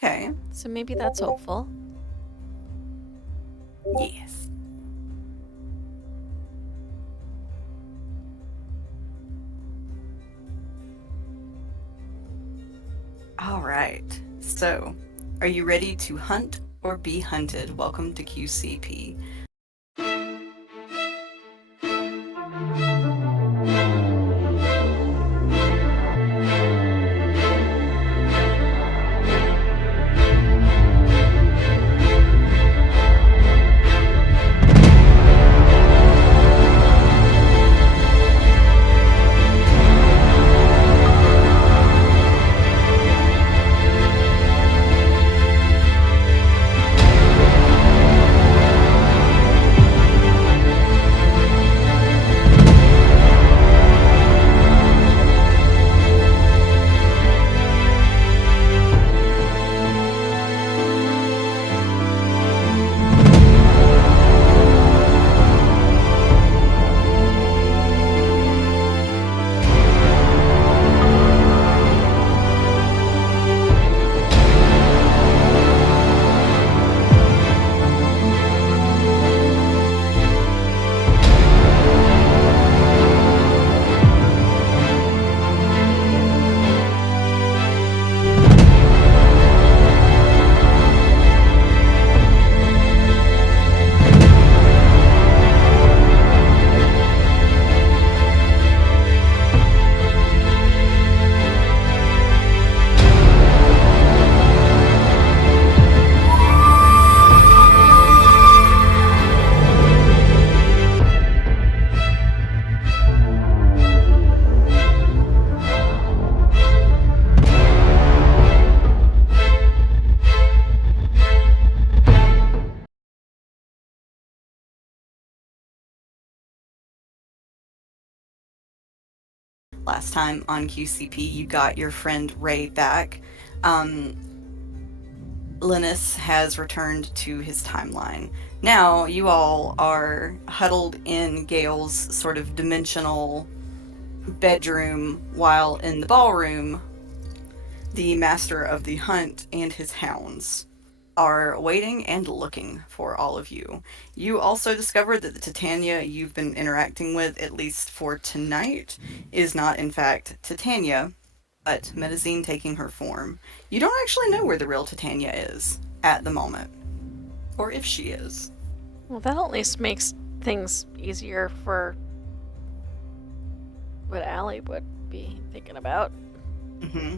Okay. So maybe that's hopeful. Yes. All right. So, are you ready to hunt or be hunted? Welcome to QCP. Last time on QCP, you got your friend Ray back. Linus has returned to his timeline. Now, you all are huddled in Gale's sort of dimensional bedroom, while in the ballroom, the master of the hunt and his hounds are waiting and looking for all of you. You also discovered that the Titania you've been interacting with, at least for tonight, is not in fact Titania, but Medizine taking her form. You don't actually know where the real Titania is at the moment, or if she is. Well, that at least makes things easier for what Allie would be thinking about. Mm-hmm.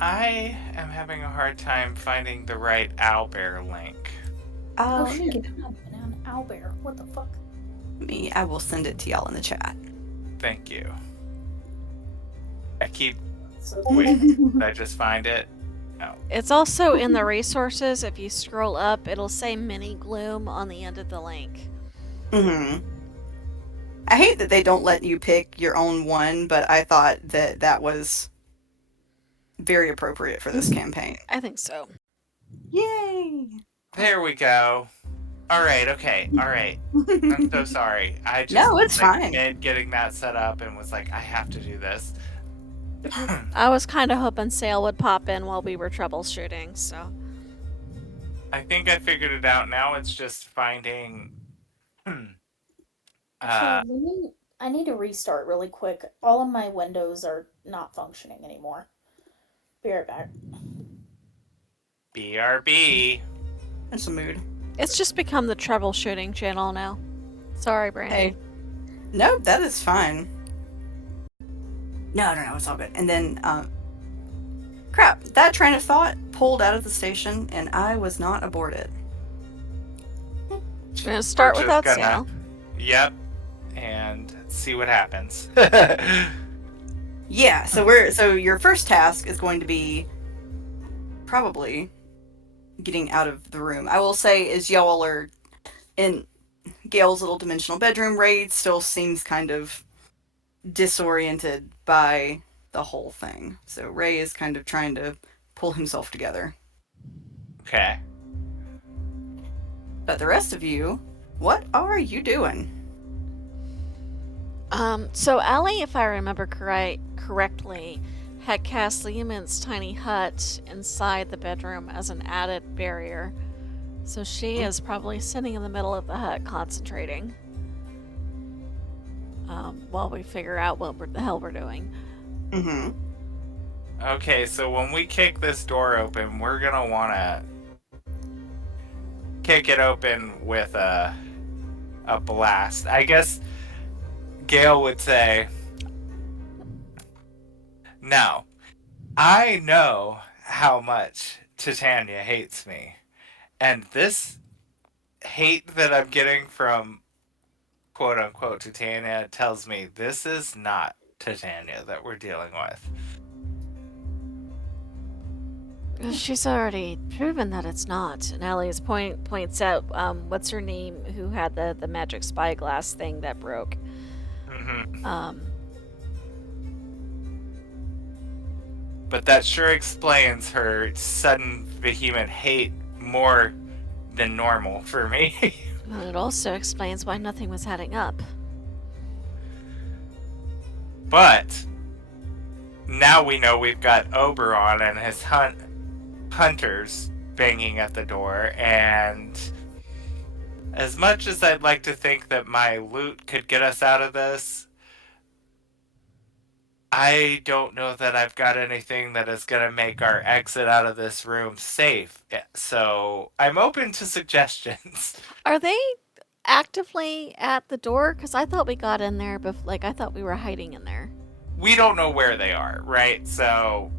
I am having a hard time finding the right owlbear link. Oh shit, I'm not even an owlbear. What the fuck? I will send it to y'all in the chat. Thank you. I keep waiting. Did I just find it? No. It's also in the resources. If you scroll up, it'll say Mini Gloom on the end of the link. Mm-hmm. I hate that they don't let you pick your own one, but I thought that that was very appropriate for this campaign. I think so. Yay! There we go. All right, okay, all right. I'm so sorry. I just No, it's fine. Getting that set up and was like, I have to do this. I was kind of hoping Sale would pop in while we were troubleshooting, so. I think I figured it out. Now it's just finding. Actually, I need to restart really quick. All of my windows are not functioning anymore. Be right back. BRB. That's a mood. It's just become the troubleshooting channel now. Sorry, Brandy. Hey. No, that is fine. No, it's all good. And then, crap, that train of thought pulled out of the station, and I was not aboard it. We're gonna start without Sale. Yep, and see what happens. Yeah, so your first task is going to be probably getting out of the room. I will say, as y'all are in Gale's little dimensional bedroom, Ray still seems kind of disoriented by the whole thing. So Ray is kind of trying to pull himself together. Okay. But the rest of you, what are you doing? So Allie, if I remember correctly, had cast Lehman's tiny hut inside the bedroom as an added barrier. So she is probably sitting in the middle of the hut concentrating. While we figure out what the hell we're doing. Mm-hmm. Okay, so when we kick this door open, we're gonna want to kick it open with a blast. I guess Gale would say, "Now, I know how much Titania hates me, and this hate that I'm getting from quote unquote Titania tells me this is not Titania that we're dealing with." She's already proven that it's not. And Allie's points out, what's her name, who had the magic spyglass thing that broke. Mm-hmm. But that sure explains her sudden vehement hate more than normal for me. Well, it also explains why nothing was adding up. But now we know we've got Oberon and his hunters banging at the door, and as much as I'd like to think that my loot could get us out of this, I don't know that I've got anything that is going to make our exit out of this room safe. So I'm open to suggestions. Are they actively at the door? Because I thought we got in there, but I thought we were hiding in there. We don't know where they are, right? So...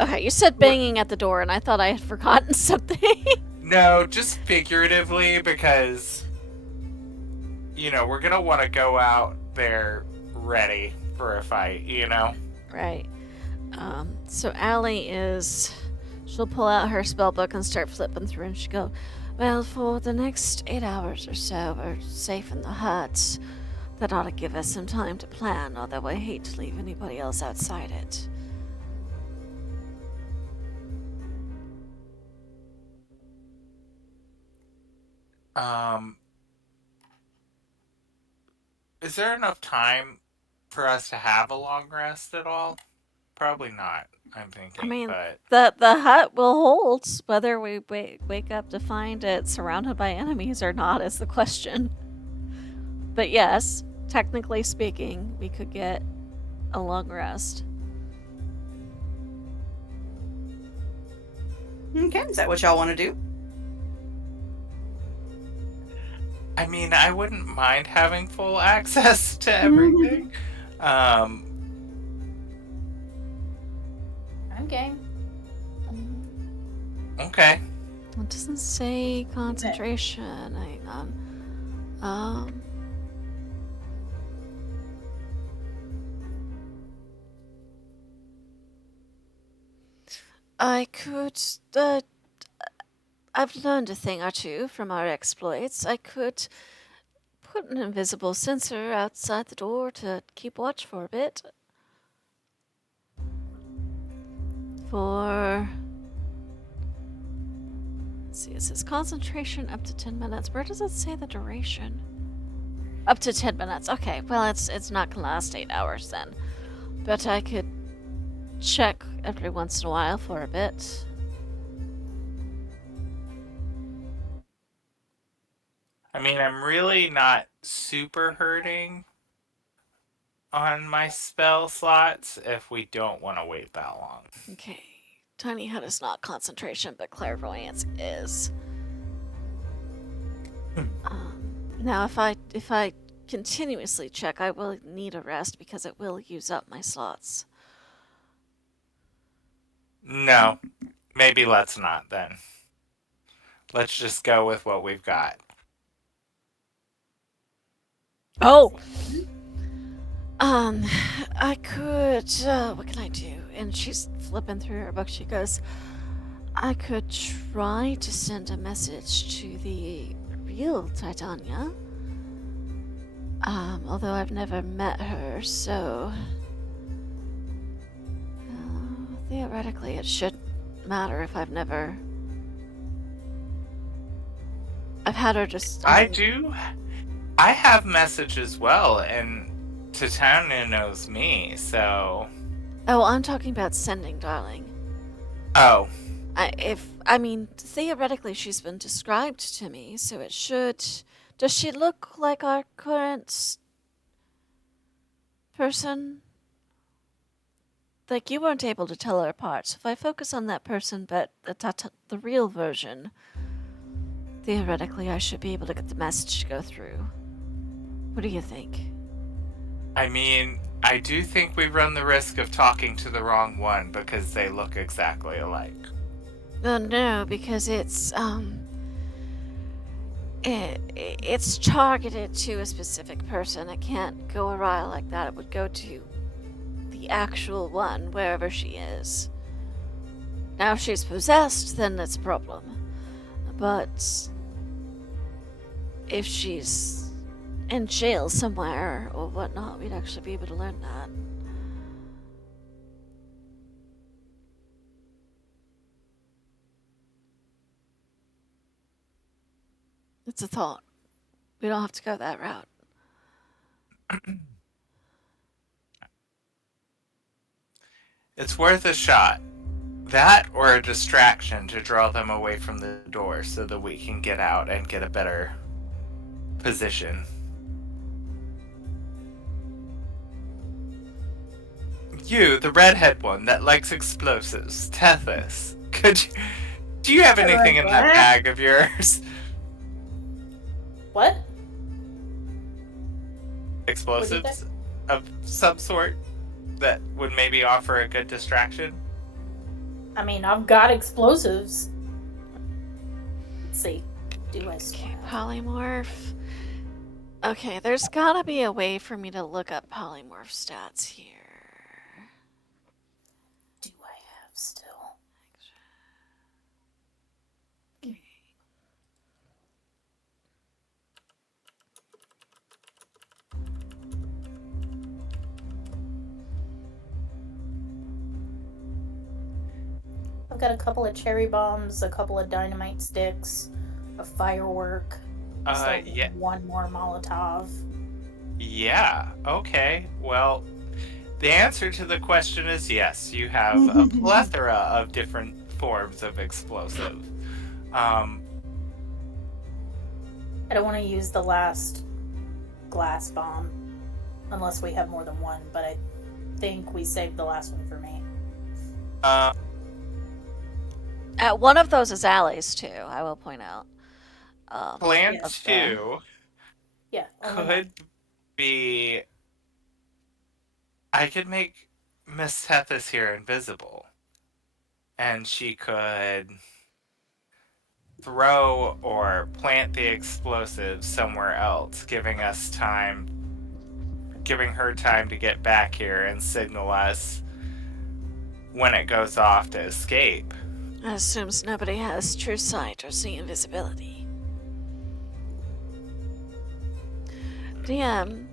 Okay, you said banging at the door, and I thought I had forgotten something. No, just figuratively, because, we're going to want to go out there ready for a fight, Right. So Allie she'll pull out her spell book and start flipping through, and she'll go, well, for the next 8 hours or so, we're safe in the hut. That ought to give us some time to plan, although I hate to leave anybody else outside it. Is there enough time for us to have a long rest at all? Probably not, I'm thinking. I mean, but... the hut will hold. Whether we wake up to find it surrounded by enemies or not is the question. But yes, technically speaking, we could get a long rest. Okay, is that what y'all want to do? I mean, I wouldn't mind having full access to everything. I'm game. Okay. It doesn't say concentration. Hang on. I could. I've learned a thing or two from our exploits. I could put an invisible sensor outside the door to keep watch for a bit. Let's see, it says concentration up to 10 minutes. Where does it say the duration? Up to 10 minutes. Okay, well, it's not gonna last 8 hours then. But I could check every once in a while for a bit. I mean, I'm really not super hurting on my spell slots if we don't want to wait that long. Okay. Tiny hut is not concentration, but clairvoyance is. Now, if I continuously check, I will need a rest because it will use up my slots. No, maybe let's not then. Let's just go with what we've got. Oh! I could, what can I do? And she's flipping through her book. She goes, I could try to send a message to the real Titania. Although I've never met her, so... theoretically, it should matter if I've had her just... I have message as well, and Titania knows me, so... Oh, I'm talking about sending, darling. Oh, Theoretically, she's been described to me, so it should. Does she look like our current person? Like, you weren't able to tell her apart, so if I focus on that person, but the real version, theoretically, I should be able to get the message to go through. What do you think? I mean, I do think we run the risk of talking to the wrong one because they look exactly alike. No, because it's targeted to a specific person. It can't go awry like that. It would go to the actual one, wherever she is. Now, if she's possessed, then that's a problem. But if she's in jail somewhere or whatnot, we'd actually be able to learn that. It's a thought. We don't have to go that route. It's worth a shot. That or a distraction to draw them away from the door so that we can get out and get a better position. You, the redhead one that likes explosives, Tethys, do you have anything in that bag of yours? What? Explosives of some sort that would maybe offer a good distraction? I mean, I've got explosives. Let's see. Do I still Okay, have? polymorph. Okay, there's gotta be a way for me to look up polymorph stats here. Do I have still? Okay. I've got a couple of cherry bombs, a couple of dynamite sticks, a firework. Yeah. One more Molotov. Yeah, okay. Well, the answer to the question is yes. You have a plethora of different forms of explosive. I don't want to use the last glass bomb unless we have more than one, but I think we saved the last one for me. One of those is Allie's too, I will point out. Plan Yes. 2 Yeah, only one. could be. I could make Miss Tethys here invisible. And she could throw or plant the explosives somewhere else, giving her time to get back here and signal us when it goes off to escape. That assumes nobody has true sight or see invisibility. DM,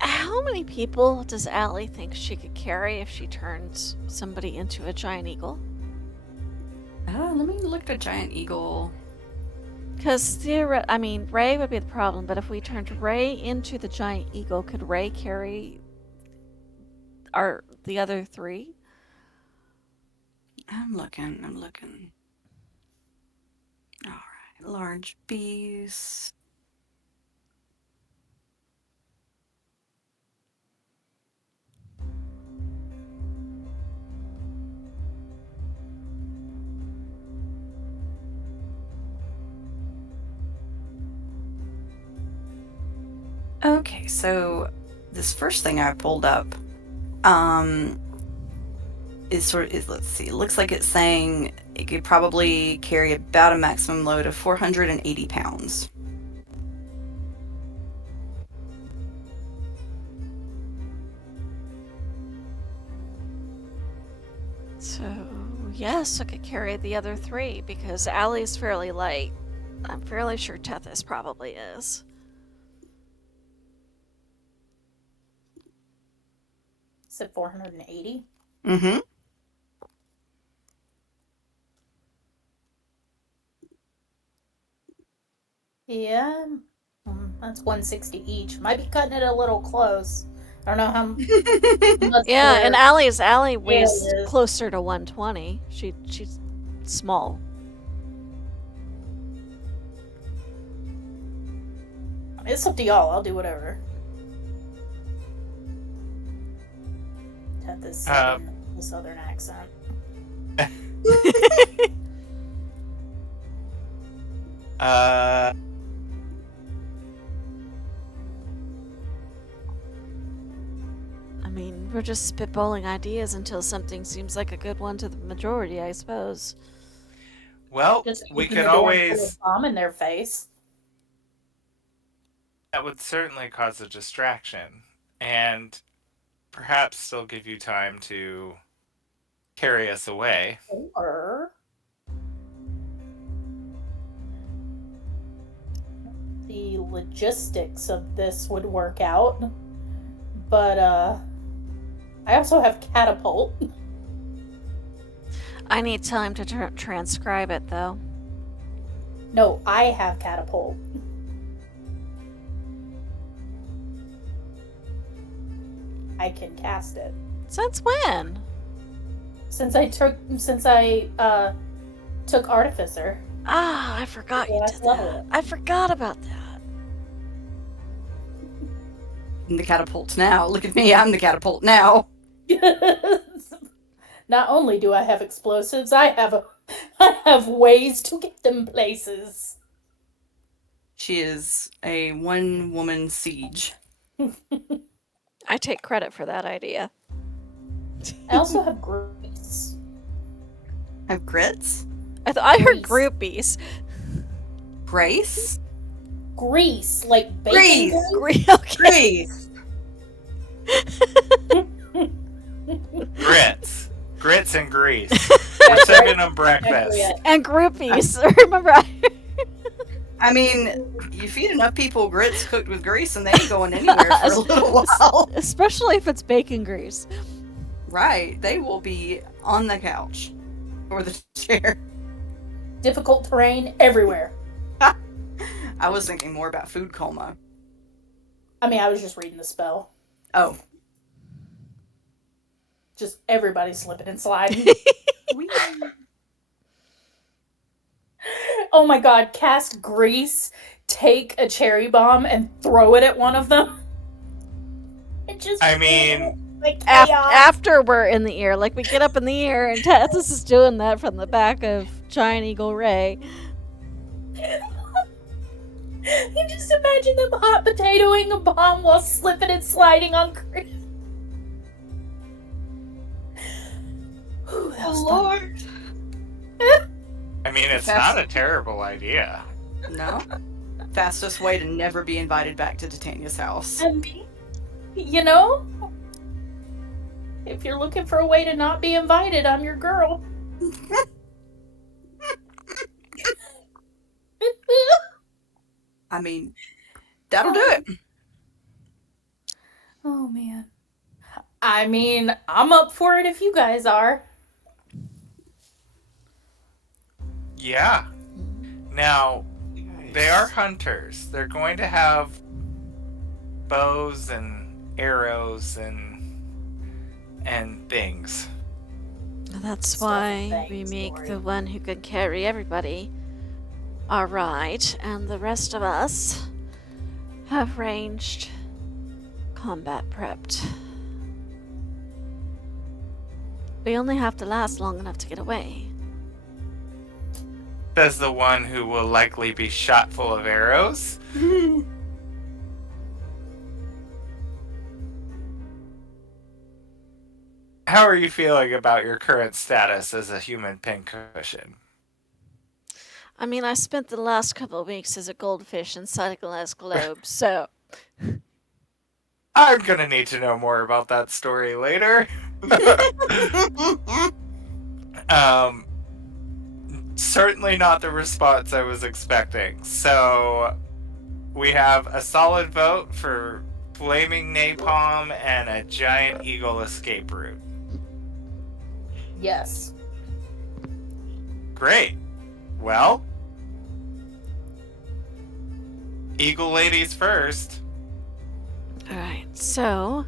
how many people does Allie think she could carry if she turns somebody into a giant eagle? Let me look at a giant eagle. Because Ray would be the problem, but if we turned Ray into the giant eagle, could Ray carry the other three? I'm looking. All right, large beast. Okay, so this first thing I pulled up is let's see, it looks like it's saying it could probably carry about a maximum load of 480 pounds. So, yes, I could carry the other three because Allie's fairly light. I'm fairly sure Tethys probably is. Said 480. Mm-hmm. Yeah, that's 160 each. Might be cutting it a little close. I don't know how much. Yeah, and Allie's Allie weighs is. closer to 120. She's small. It's up to y'all. I'll do whatever. Have this southern accent. I mean, we're just spitballing ideas until something seems like a good one to the majority, I suppose. Well, Just we open could the door and always. put a bomb in their face. That would certainly cause a distraction, and perhaps still give you time to carry us away. Or the logistics of this would work out. But I also have catapult. I need time to transcribe it, though. No, I have catapult. I can cast it. Since when? Since I took artificer. Ah, I forgot you did that. I forgot about that. I'm the catapult now. Look at me, I'm the catapult now. Not only do I have explosives, I have ways to get them places. She is a one-woman siege. I take credit for that idea. I also have grease. Have grits? I heard groupies. Grace? Grease, like bacon Grease. Okay. Grease. Grits and grease. We're serving them breakfast. And groupies. Remember, I mean, you feed enough people grits cooked with grease and they ain't going anywhere for a little while. Especially if it's bacon grease. Right. They will be on the couch or the chair. Difficult terrain everywhere. I was thinking more about food coma. I mean, I was just reading the spell. Oh. Just everybody slipping and sliding. Oh my god, cast grease, take a cherry bomb, and throw it at one of them. It just. I mean, like chaos. After we're in the air, like we get up in the air, and Tathis is doing that from the back of Giant Eagle Ray. You just imagine them hot potatoing a bomb while slipping and sliding on grease. Ooh, that was Lord. I mean, it's not a terrible idea. No. Fastest way to never be invited back to Titania's house. And you know, if you're looking for a way to not be invited, I'm your girl. I mean, that'll do it. Oh man. I mean, I'm up for it if you guys are. Yeah. Now, they are hunters. They're going to have bows and arrows and things. That's why we make the one who can carry everybody our ride, and the rest of us have ranged, combat prepped. We only have to last long enough to get away. Says the one who will likely be shot full of arrows. How are you feeling about your current status as a human pincushion? I mean, I spent the last couple of weeks as a goldfish inside a glass globe, so... I'm gonna need to know more about that story later. Certainly not the response I was expecting. So, we have a solid vote for flaming napalm and a giant eagle escape route. Yes. Great. Well, Eagle ladies first. Alright, so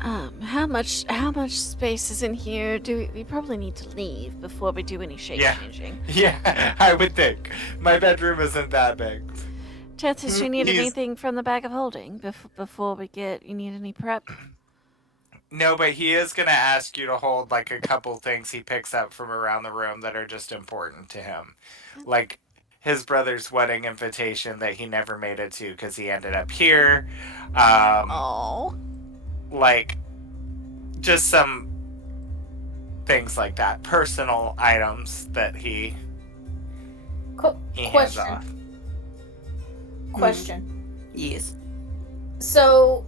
How much space is in here? We probably need to leave before we do any shape Yeah. changing? Yeah, I would think. My bedroom isn't that big. Tethys, you need He's anything from the bag of holding before we get? You need any prep? No, but he is gonna ask you to hold like a couple things he picks up from around the room that are just important to him, like his brother's wedding invitation that he never made it to because he ended up here, um, Oh. like just some things like that, personal items that he hands Question. off. Question. Yes. So,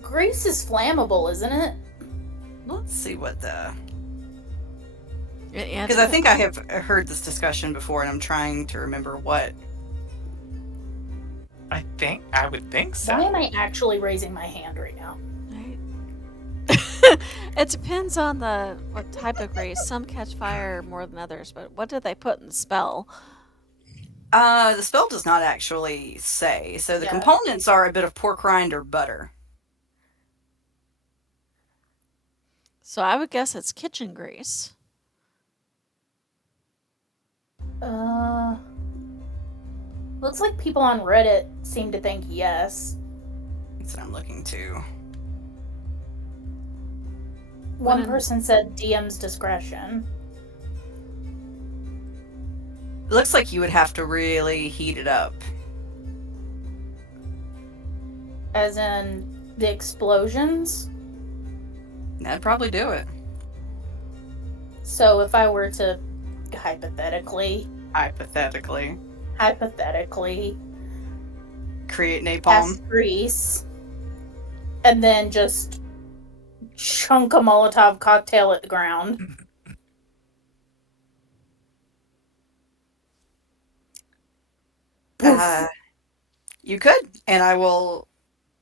grease is flammable, isn't it? Let's see what the... Yeah, Because I think I have heard this discussion before, and I'm trying to remember what. I would think so. Why am I actually raising my hand right now? Right. It depends on what type of grease. Some catch fire more than others, but what did they put in the spell? The spell does not actually say. So the Yeah. components are a bit of pork rind or butter. So I would guess it's kitchen grease. Looks like people on Reddit seem to think yes. That's what I'm looking to. One person said DM's discretion. It looks like you would have to really heat it up. As in the explosions. That'd probably do it. So if I were to hypothetically Create napalm. cast grease and then just chunk a Molotov cocktail at the ground. You could, and I will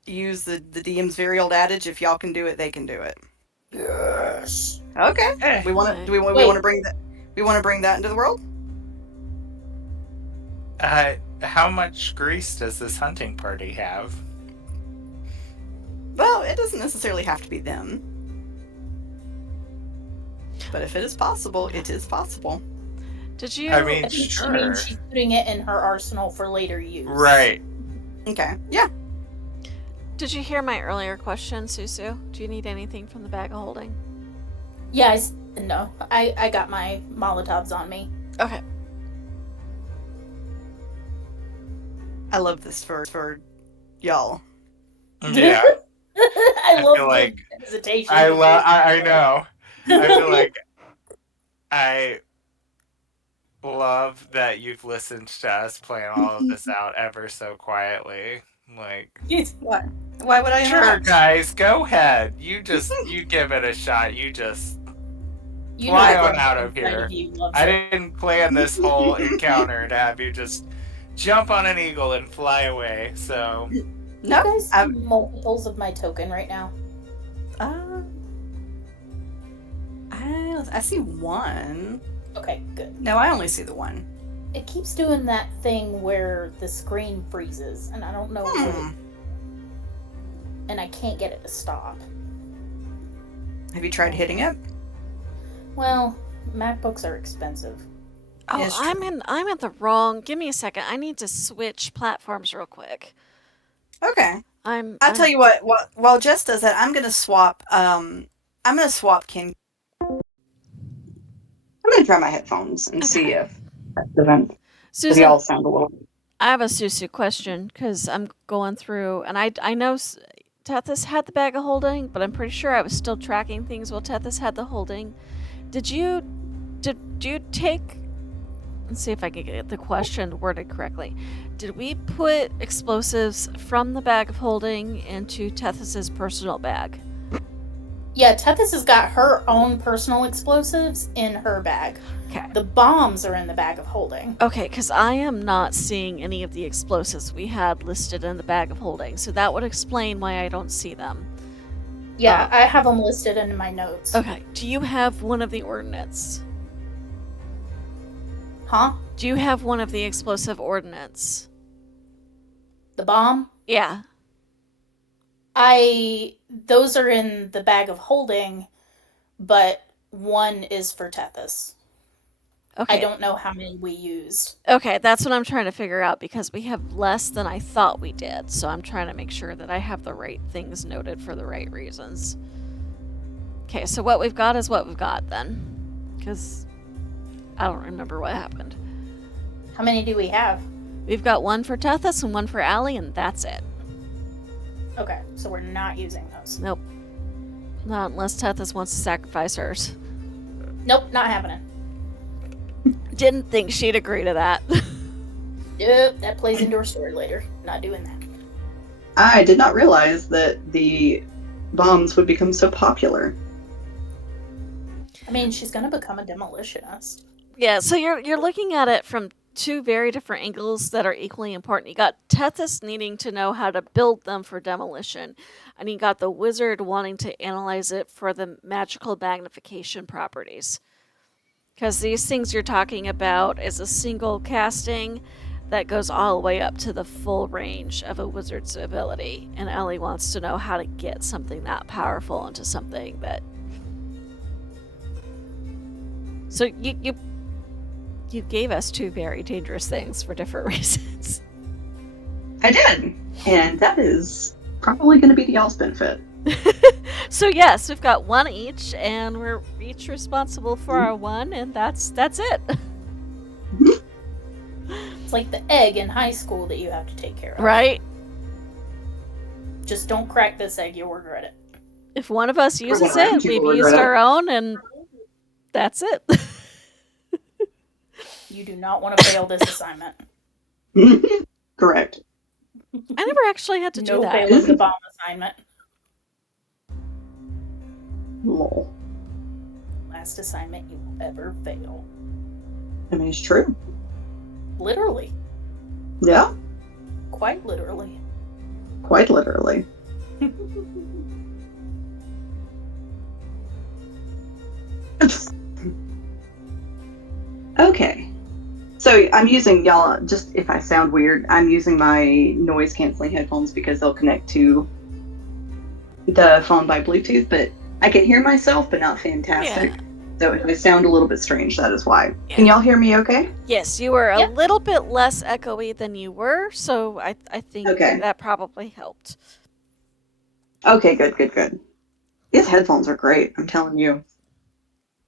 use the DM's very old adage: if y'all can do it, they can do it. Yes. Okay. Hey. We want to. Do we Wait. want to bring that? We want to bring that into the world. How much grease does this hunting party have? Well, it doesn't necessarily have to be them. But if it is possible, it is possible. Did you? I mean, I think she sure. means she's putting it in her arsenal for later use. Right. Okay. Yeah. Did you hear my earlier question, Susu? Do you need anything from the bag of holding? Yeah, no. I got my Molotovs on me. Okay. I love this for y'all. Yeah. I I love feel the like hesitation. I know. I feel like I love that you've listened to us plan all of this out ever so quietly. Like, What? Why would I sure, interrupt? guys, go ahead. You give it a shot. You just You fly know on the out of inside here. you loves I it. didn't plan this whole encounter to have you just jump on an eagle and fly away. So No. You guys see multiples of my token right now? I see one. Okay, good. No, I only see the one. It keeps doing that thing where the screen freezes, and I don't know what Hmm. and I can't get it to stop. Have you tried hitting it? Well, MacBooks are expensive. Oh, It's true. I'm in the wrong. Give me a second. I need to switch platforms real quick. Okay. I'm. I'll tell you what. While Jess does that, I'm gonna swap. I'm gonna swap King. I'm gonna try my headphones and see if that prevents. They all Susan, sound a little. I have a Susu question because I'm going through, and I know Tethys had the bag of holding, but I'm pretty sure I was still tracking things while Tethys had the holding. Did you take? Let's see if I can get the question worded correctly. Did we put explosives from the bag of holding into Tethys's personal bag? Yeah, Tethys has got her own personal explosives in her bag. Okay. The bombs are in the bag of holding. Okay, because I am not seeing any of the explosives we had listed in the bag of holding, so that would explain why I don't see them. Yeah, I have them listed in my notes. Okay, do you have one of the ordnance? Huh? Do you have one of the explosive ordnance? The bomb? Yeah. Those are in the bag of holding, but one is for Tethys. Okay. I don't know how many we used. Okay, that's what I'm trying to figure out because we have less than I thought we did. So I'm trying to make sure that I have the right things noted for the right reasons. Okay, so what we've got is what we've got then. Because I don't remember what happened. How many do we have? We've got one for Tethys and one for Allie, and that's it. Okay, so we're not using those. Nope. Not unless Tethys wants to sacrifice hers. Nope, not happening. Didn't think she'd agree to that. Yep, that plays into our story later. Not doing that. I did not realize that the bombs would become so popular. I mean, she's gonna become a demolitionist. Yeah, so you're looking at it from two very different angles that are equally important. You got Tethys needing to know how to build them for demolition, and you got the wizard wanting to analyze it for the magical magnification properties. Because these things you're talking about is a single casting that goes all the way up to the full range of a wizard's ability, and Ellie wants to know how to get something that powerful into something that. So you gave us two very dangerous things for different reasons. I did, and that is probably going to be to y'all's benefit. So yes, we've got one each, and we're each responsible for our one, and that's it. It's like the egg in high school that you have to take care of. Right? Just don't crack this egg, you'll regret it. If one of us uses one it, you we've will used regret it. our own, and that's it. You do not want to fail this assignment. Correct. I never actually had to do No that. failing the bomb assignment. Lol. Last assignment you will ever fail. I mean, it's true. Literally. Yeah, Quite literally. quite literally. Okay. So I'm using, y'all, just if I sound weird, I'm using my noise canceling headphones because they'll connect to the phone by Bluetooth, but I can hear myself, but not fantastic. Yeah. So if I sound a little bit strange, that is why. Can y'all hear me okay? Yes, you were a Yeah. little bit less echoey than you were, so I think Okay. that probably helped. Okay, good. These headphones are great, I'm telling you.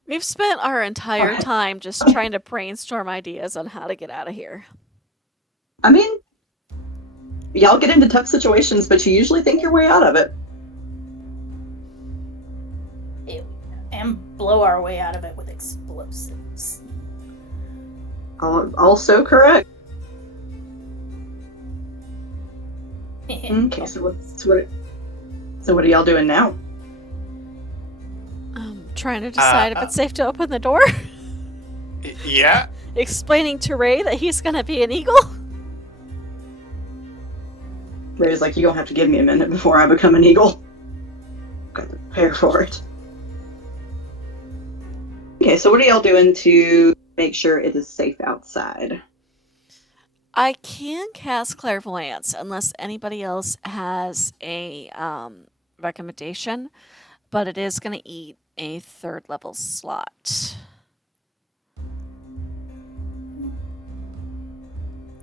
We've spent our entire Okay. time just trying to brainstorm ideas on how to get out of here. I mean, y'all get into tough situations, but you usually think your way out of it. And blow our way out of it with explosives. Also correct. Okay, so what are y'all doing now? Trying to decide if it's safe to open the door. Yeah. Explaining to Ray that he's gonna be an eagle. Ray's like, you're gonna have to give me a minute before I become an eagle. Got to prepare for it. Okay, so what are y'all doing to make sure it is safe outside? I can cast clairvoyance unless anybody else has a recommendation, but it is going to eat a 3rd level slot.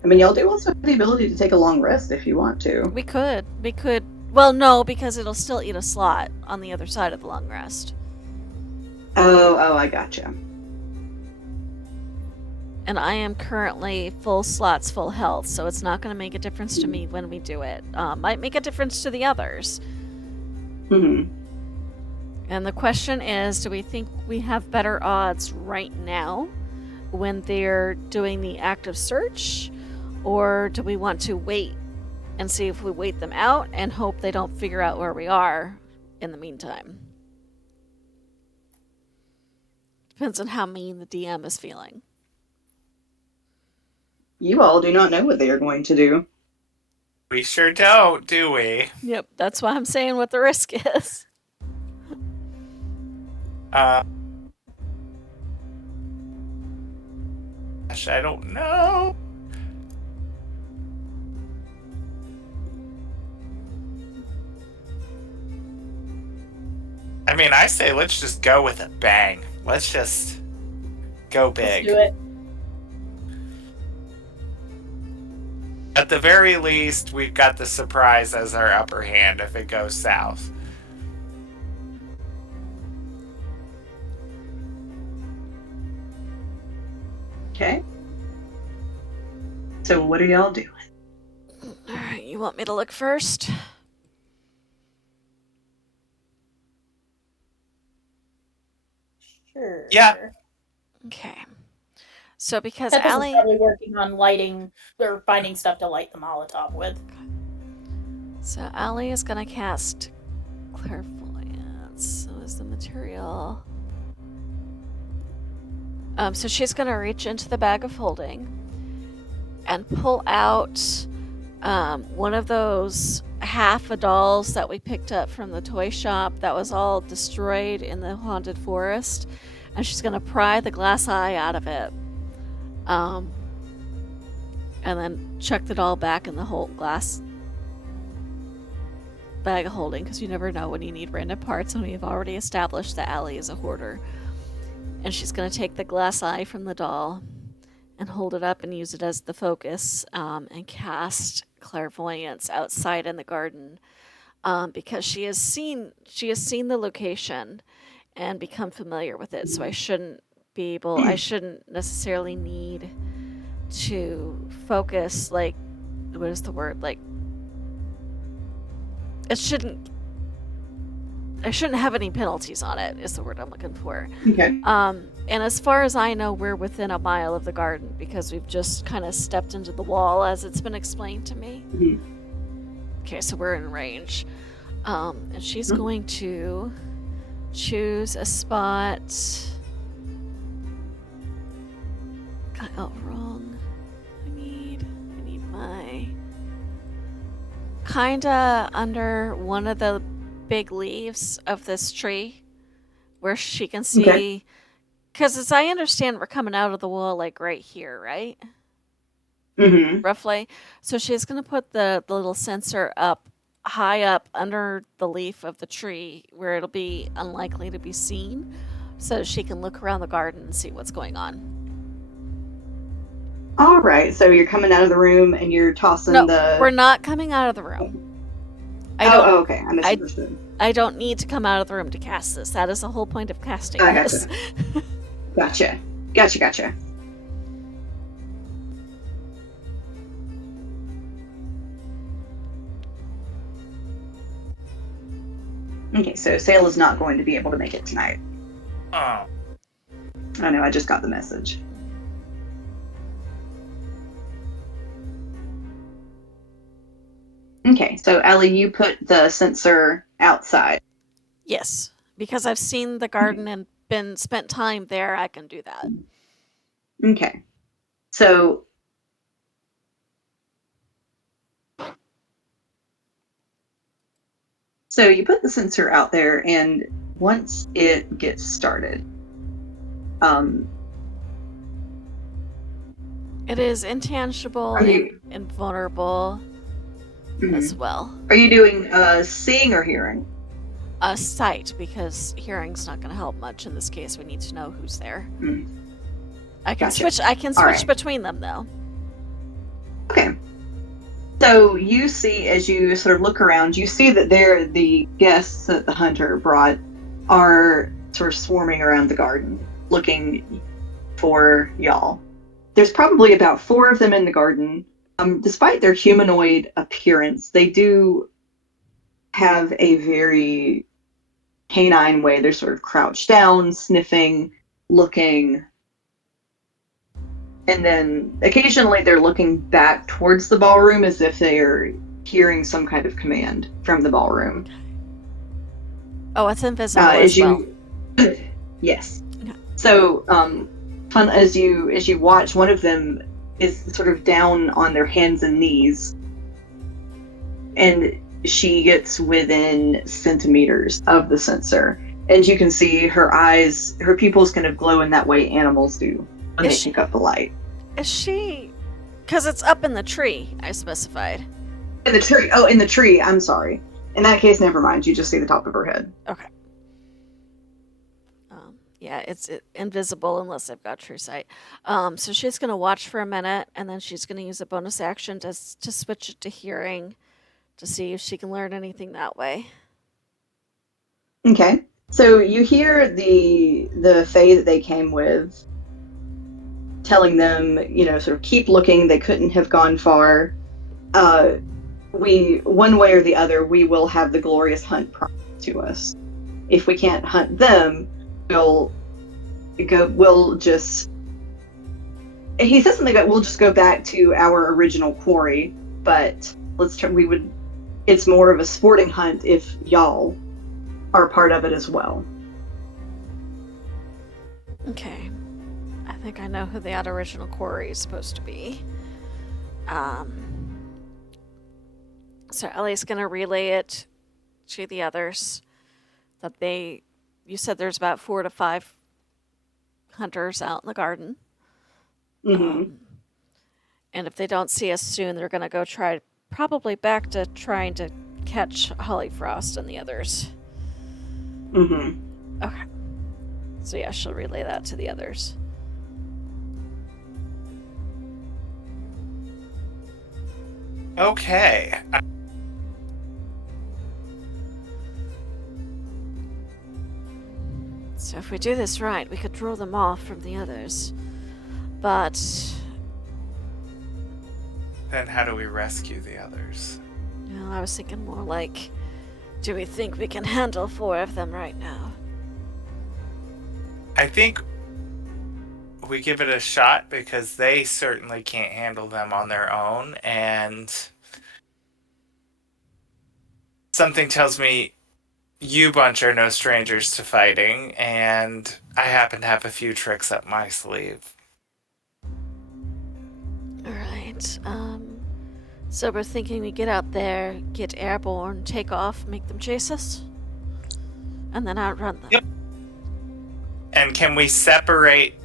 I mean, y'all do also have the ability to take a long rest if you want to. We could. Well, no, because it'll still eat a slot on the other side of the long rest. Oh, I gotcha. And I am currently full slots, full health, so it's not going to make a difference to me when we do it. Might make a difference to the others. Mm-hmm. And the question is, do we think we have better odds right now when they're doing the active search? Or do we want to wait and see if we wait them out and hope they don't figure out where we are in the meantime? Depends on how mean the DM is feeling. You all do not know what they are going to do. We sure don't, do we? Yep, that's why I'm saying what the risk is. Gosh, I don't know. mean, I say let's just go with a bang. Let's just go big. Let's do it. At the very least, we've got the surprise as our upper hand if it goes south. Okay. So what are y'all doing? Alright, you want me to look first? Sure. Yeah. Okay. So because Peppers is Allie... probably working on lighting or finding stuff to light the Molotov with. So Allie is gonna cast clairvoyance. So is the material. So she's gonna reach into the bag of holding and pull out one of those half a dolls that we picked up from the toy shop that was all destroyed in the haunted forest, and she's gonna pry the glass eye out of it. And then chuck the doll back in the whole glass bag of holding, because you never know when you need random parts, and we've already established that Allie is a hoarder. And she's going to take the glass eye from the doll and hold it up and use it as the focus, and cast clairvoyance outside in the garden, because she has seen the location and become familiar with it. So I shouldn't necessarily need to focus, like, what is the word, like, I shouldn't have any penalties on it, is the word I'm looking for. Okay. And as far as I know, we're within a mile of the garden because we've just kind of stepped into the wall as it's been explained to me. Mhm. Okay, so we're in range. And she's going to choose a spot. Got wrong. I need my... Kinda under one of the big leaves of this tree where she can see... Okay. Because as I understand, we're coming out of the wall, like, right here, right? Mm-hmm. Roughly. So she's going to put the little sensor up, high up under the leaf of the tree where it'll be unlikely to be seen, so she can look around the garden and see what's going on. All right. So you're coming out of the room and you're tossing No, the. we're not coming out of the room. Okay. I misunderstood. I don't need to come out of the room to cast this. That is the whole point of casting I this. Gotcha. Okay, so Sale is not going to be able to make it tonight. Oh. I know, I just got the message. Okay, so Ellie, you put the sensor outside. Yes, because I've seen the garden and spent time there, I can do that. Okay. So you put the sensor out there, and once it gets started, it is intangible and vulnerable as well. Are you doing seeing or hearing? Sight, because hearing's not going to help much in this case. We need to know who's there. I can Gotcha. switch between them though. Okay. So you see, as you sort of look around, you see that the guests that the hunter brought are sort of swarming around the garden, looking for y'all. There's probably about 4 of them in the garden. Despite their humanoid appearance, they do have a very canine way. They're sort of crouched down, sniffing, looking. And then occasionally they're looking back towards the ballroom as if they are hearing some kind of command from the ballroom. Oh, it's invisible as well. Yes. Okay. So, fun as you watch, one of them is sort of down on their hands and knees, and she gets within centimeters of the sensor, and you can see her eyes, her pupils kind of glow in that way animals do when they pick up the light. Is she... Because it's up in the tree, I specified. In the tree. Oh, in the tree. I'm sorry. In that case, never mind. You just see the top of her head. Okay. Yeah, it's invisible unless they've got true sight. So she's going to watch for a minute, and then she's going to use a bonus action to switch it to hearing to see if she can learn anything that way. Okay. So you hear the fae that they came with telling them, sort of keep looking. They couldn't have gone far. We, one way or the other, we will have the glorious hunt promised to us. If we can't hunt them, we'll just. He says something about we'll just go back to our original quarry, but it's more of a sporting hunt if y'all are part of it as well. Okay. I think I know who that original quarry is supposed to be. So Ellie's going to relay it to the others that you said there's about 4 to 5 hunters out in the garden. Mm-hmm. And if they don't see us soon, they're going to go probably back to trying to catch Hollyfrost and the others. Mm-hmm. Okay. So yeah, she'll relay that to the others. Okay. So if we do this right, we could draw them off from the others. But Then how do we rescue the others? I was thinking more like, do we think we can handle 4 of them right now? I think we give it a shot because they certainly can't handle them on their own, and something tells me you bunch are no strangers to fighting, and I happen to have a few tricks up my sleeve. Alright, so we're thinking we get out there, get airborne, take off, make them chase us, and then outrun them. Yep. And can we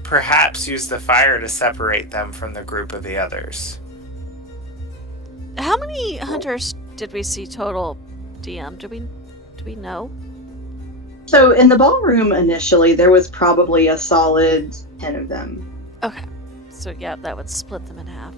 perhaps use the fire to separate them from the group of the others? How many hunters did we see total, DM? Do we know? So in the ballroom initially, there was probably a solid 10 of them. Okay. So yeah, that would split them in half.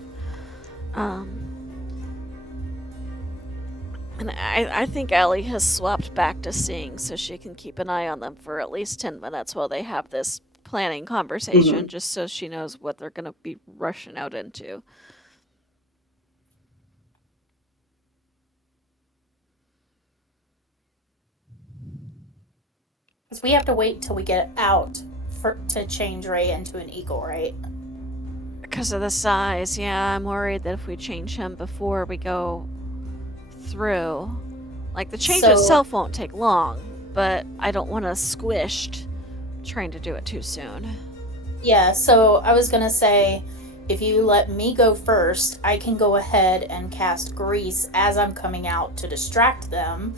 And I think Allie has swapped back to seeing so she can keep an eye on them for at least 10 minutes while they have this planning conversation, just so she knows what they're going to be rushing out into. Because we have to wait till we get out to change Ray into an eagle, right? Because of the size, yeah, I'm worried that if we change him before we go through, like the change itself won't take long, but I don't want us squished trying to do it too soon. Yeah, so I was gonna say, if you let me go first, I can go ahead and cast grease as I'm coming out to distract them,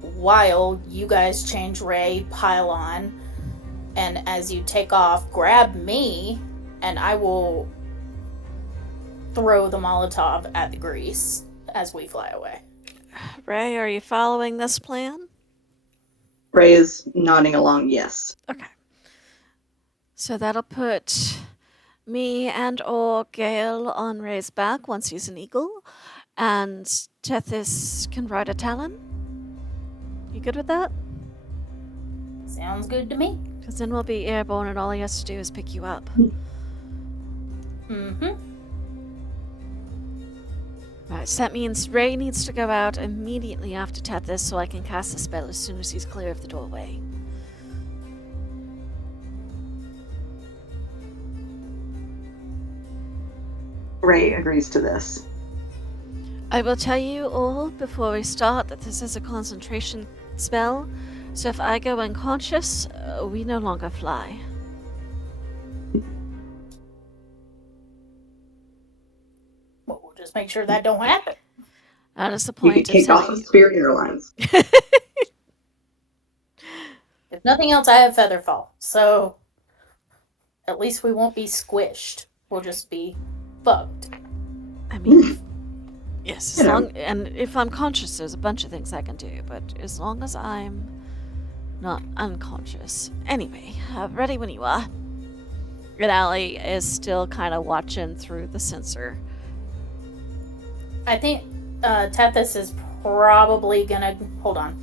while you guys change Ray, pile on, and as you take off, grab me, and I will throw the Molotov at the grease as we fly away. Ray, are you following this plan? Ray is nodding along, yes. Okay. So that'll put me and or Gale on Ray's back once he's an eagle, and Tethys can ride a talon. You good with that? Sounds good to me. Because then we'll be airborne and all he has to do is pick you up. Mm-hmm. Right, so that means Ray needs to go out immediately after Tethys so I can cast the spell as soon as he's clear of the doorway. Ray agrees to this. I will tell you all before we start that this is a concentration spell, so if I go unconscious, we no longer fly. Well, we'll just make sure that don't happen. That is the You point can of kick off telling of you. Spirit Airlines. If nothing else, I have Featherfall, so at least we won't be squished. We'll just be bugged. I mean, yes, You know. and if I'm conscious, there's a bunch of things I can do, but as long as I'm not unconscious. Anyway, ready when you are. And Allie is still kind of watching through the sensor. I think Tethys is probably gonna hold on.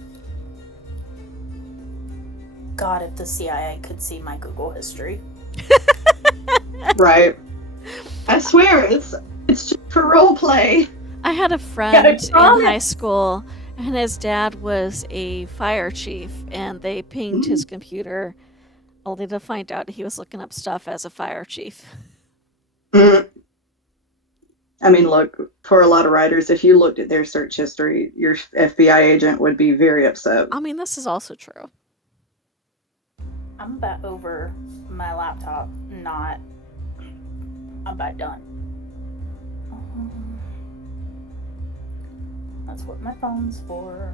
God, if the CIA could see my Google history. Right. I swear, it's just for role play. I had a friend in high school, and his dad was a fire chief, and they pinged his computer only to find out he was looking up stuff as a fire chief. I mean, look, for a lot of writers, if you looked at their search history, your FBI agent would be very upset. I mean, this is also true. I'm about over my laptop, I'm about done. That's what my phone's for.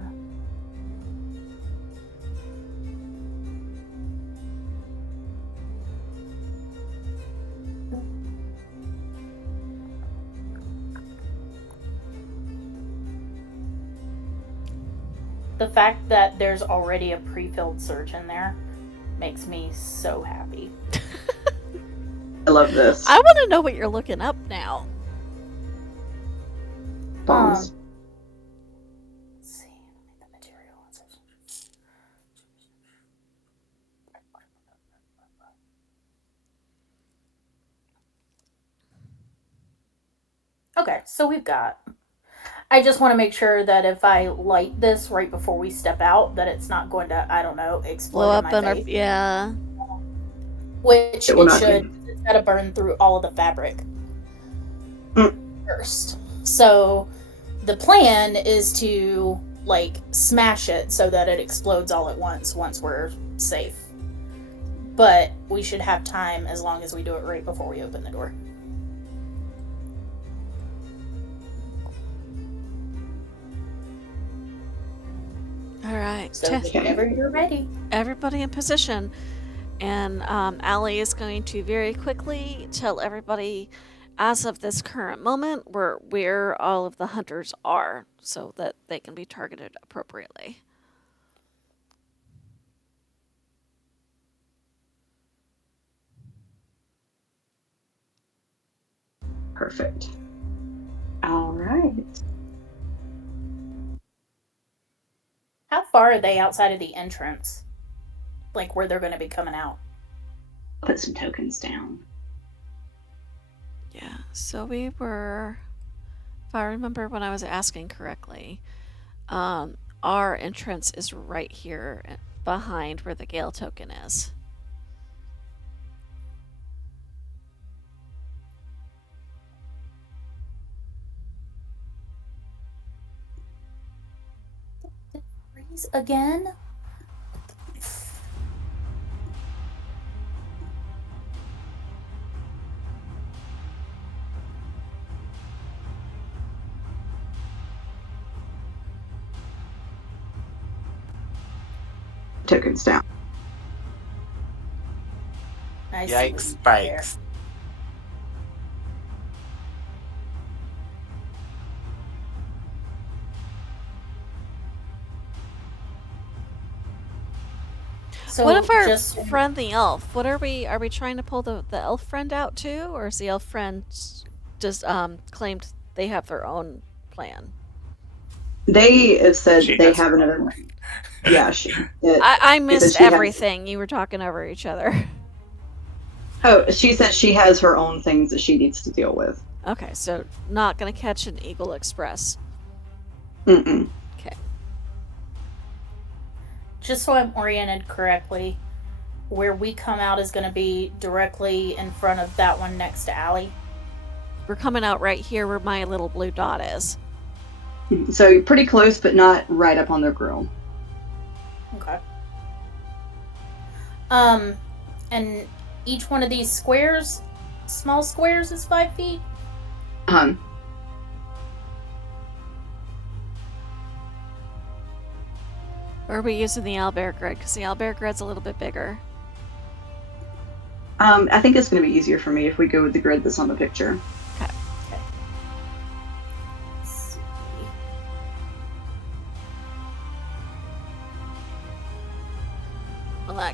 The fact that there's already a pre-filled search in there makes me so happy. I love this. I want to know what you're looking up now. Bombs. Let's see. The material. Okay, so we've got. I just want to make sure that if I light this right before we step out, that it's not going to, I don't know, explode Blow up in my in face. yeah. Which It will it not should. be. It's got to burn through all of the fabric Mm. first. So the plan is to like smash it so that it explodes all at once we're safe. But we should have time as long as we do it right before we open the door. All right. So whenever you're ready. Everybody in position. And Allie is going to very quickly tell everybody, as of this current moment, where all of the hunters are, so that they can be targeted appropriately. Perfect. All right. How far are they outside of the entrance? Like where they're going to be coming out? Put some tokens down. Yeah, so we were, if I remember when I was asking correctly, our entrance is right here behind where the Gale token is. Freeze again? Tokens down. I see Yikes, what you did there. spikes. So What if our just friend the elf? What are we trying to pull the elf friend out too, or is the elf friend just claimed they have their own plan? They have said She they has have her another. own. Yeah, I missed she has- everything. You were talking over each other. Oh, she said she has her own things that she needs to deal with. Okay, so not gonna catch an Eagle Express. Mm-mm. Okay. just so I'm oriented correctly, where we come out is going to be directly in front of that one next to Allie. We're coming out right here where my little blue dot is. So you're pretty close, but not right up on their grill. Okay. And each one of these squares, small squares, is 5 feet? Or are we using the owlbear grid? Because the owlbear grid's a little bit bigger. I think it's going to be easier for me if we go with the grid that's on the picture. Okay. Let's see.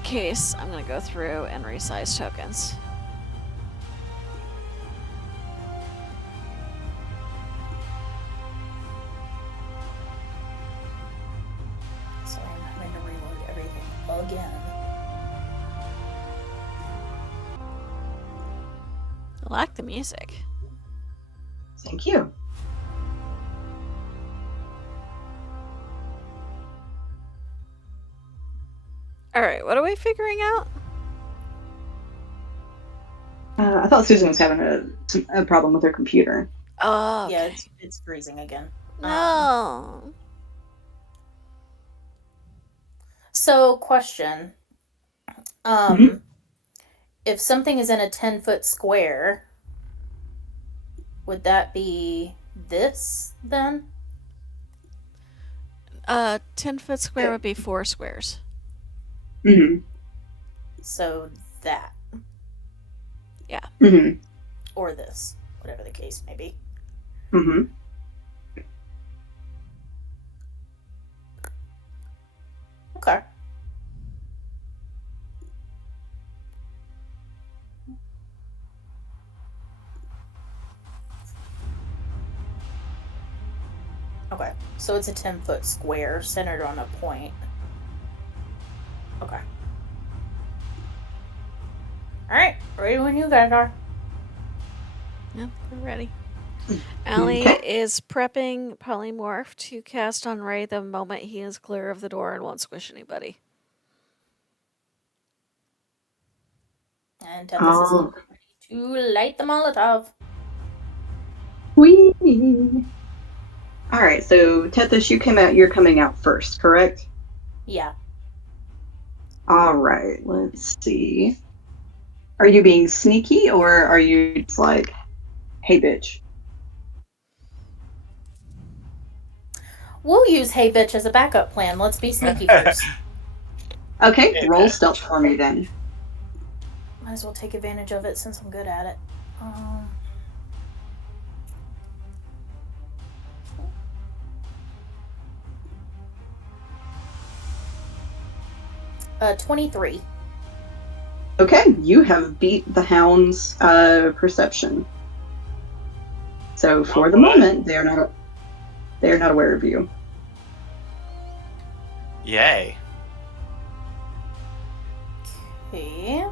case, I'm going to go through and resize tokens. Sorry, I'm having to reload everything again. I like the music. Thank you. Alright, what are we figuring out? I thought Susan was having a problem with her computer. Oh, okay. Yeah, it's freezing again. No. So, question. Mhm. If something is in a 10-foot square, would that be this then? 10-foot square would be 4 squares. Mm-hmm. So that. Yeah. Mm-hmm. Or this. Whatever the case may be. Mm-hmm. Okay. Okay. So it's a 10-foot square centered on a point. Okay. Alright. Ready when you guys are. Yeah, we're ready. Allie Okay. is prepping Polymorph to cast on Ray the moment he is clear of the door and won't squish anybody. And Tethys is Oh. ready to light the Molotov. Wee. All right. So Tethys, you're coming out first, correct? Yeah. All right. Let's see. Are you being sneaky or are you just like, hey, bitch? We'll use Hey Bitch as a backup plan. Let's be sneaky first. Okay. Hey, Roll bitch. stealth for me then. Might as well take advantage of it since I'm good at it. 23. Okay. You have beat the hound's perception. So for the boy. moment, they are not aware of you. Yay. Okay.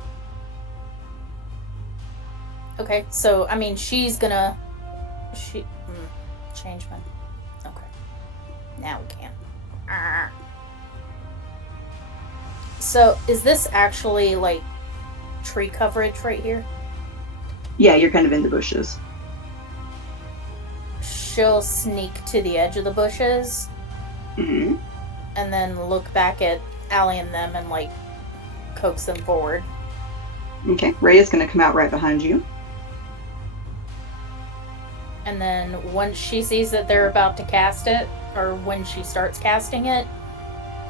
Okay, so, I mean, she's gonna... change my... Okay. Now we can. So, is this actually, like, tree coverage right here? Yeah, you're kind of in the bushes. She'll sneak to the edge of the bushes Mm-hmm. and then look back at Allie and them and, like, coax them forward. Okay. Ray is going to come out right behind you. And then once she sees that they're about to cast it, or when she starts casting it,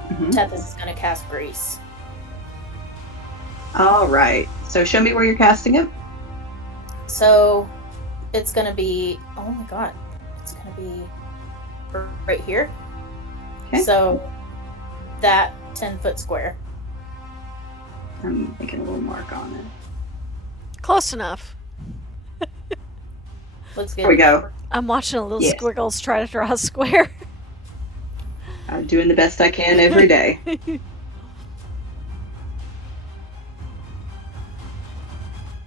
Mm-hmm. Tethys is going to cast Grease. All right. So show me where you're casting it. So it's going to be, oh my god, it's going to be right here. Okay. So that 10-foot square. I'm making a little mark on it. Close enough. Looks good. There we go. I'm watching a little Yes. squiggles try to draw a square. I'm doing the best I can every day.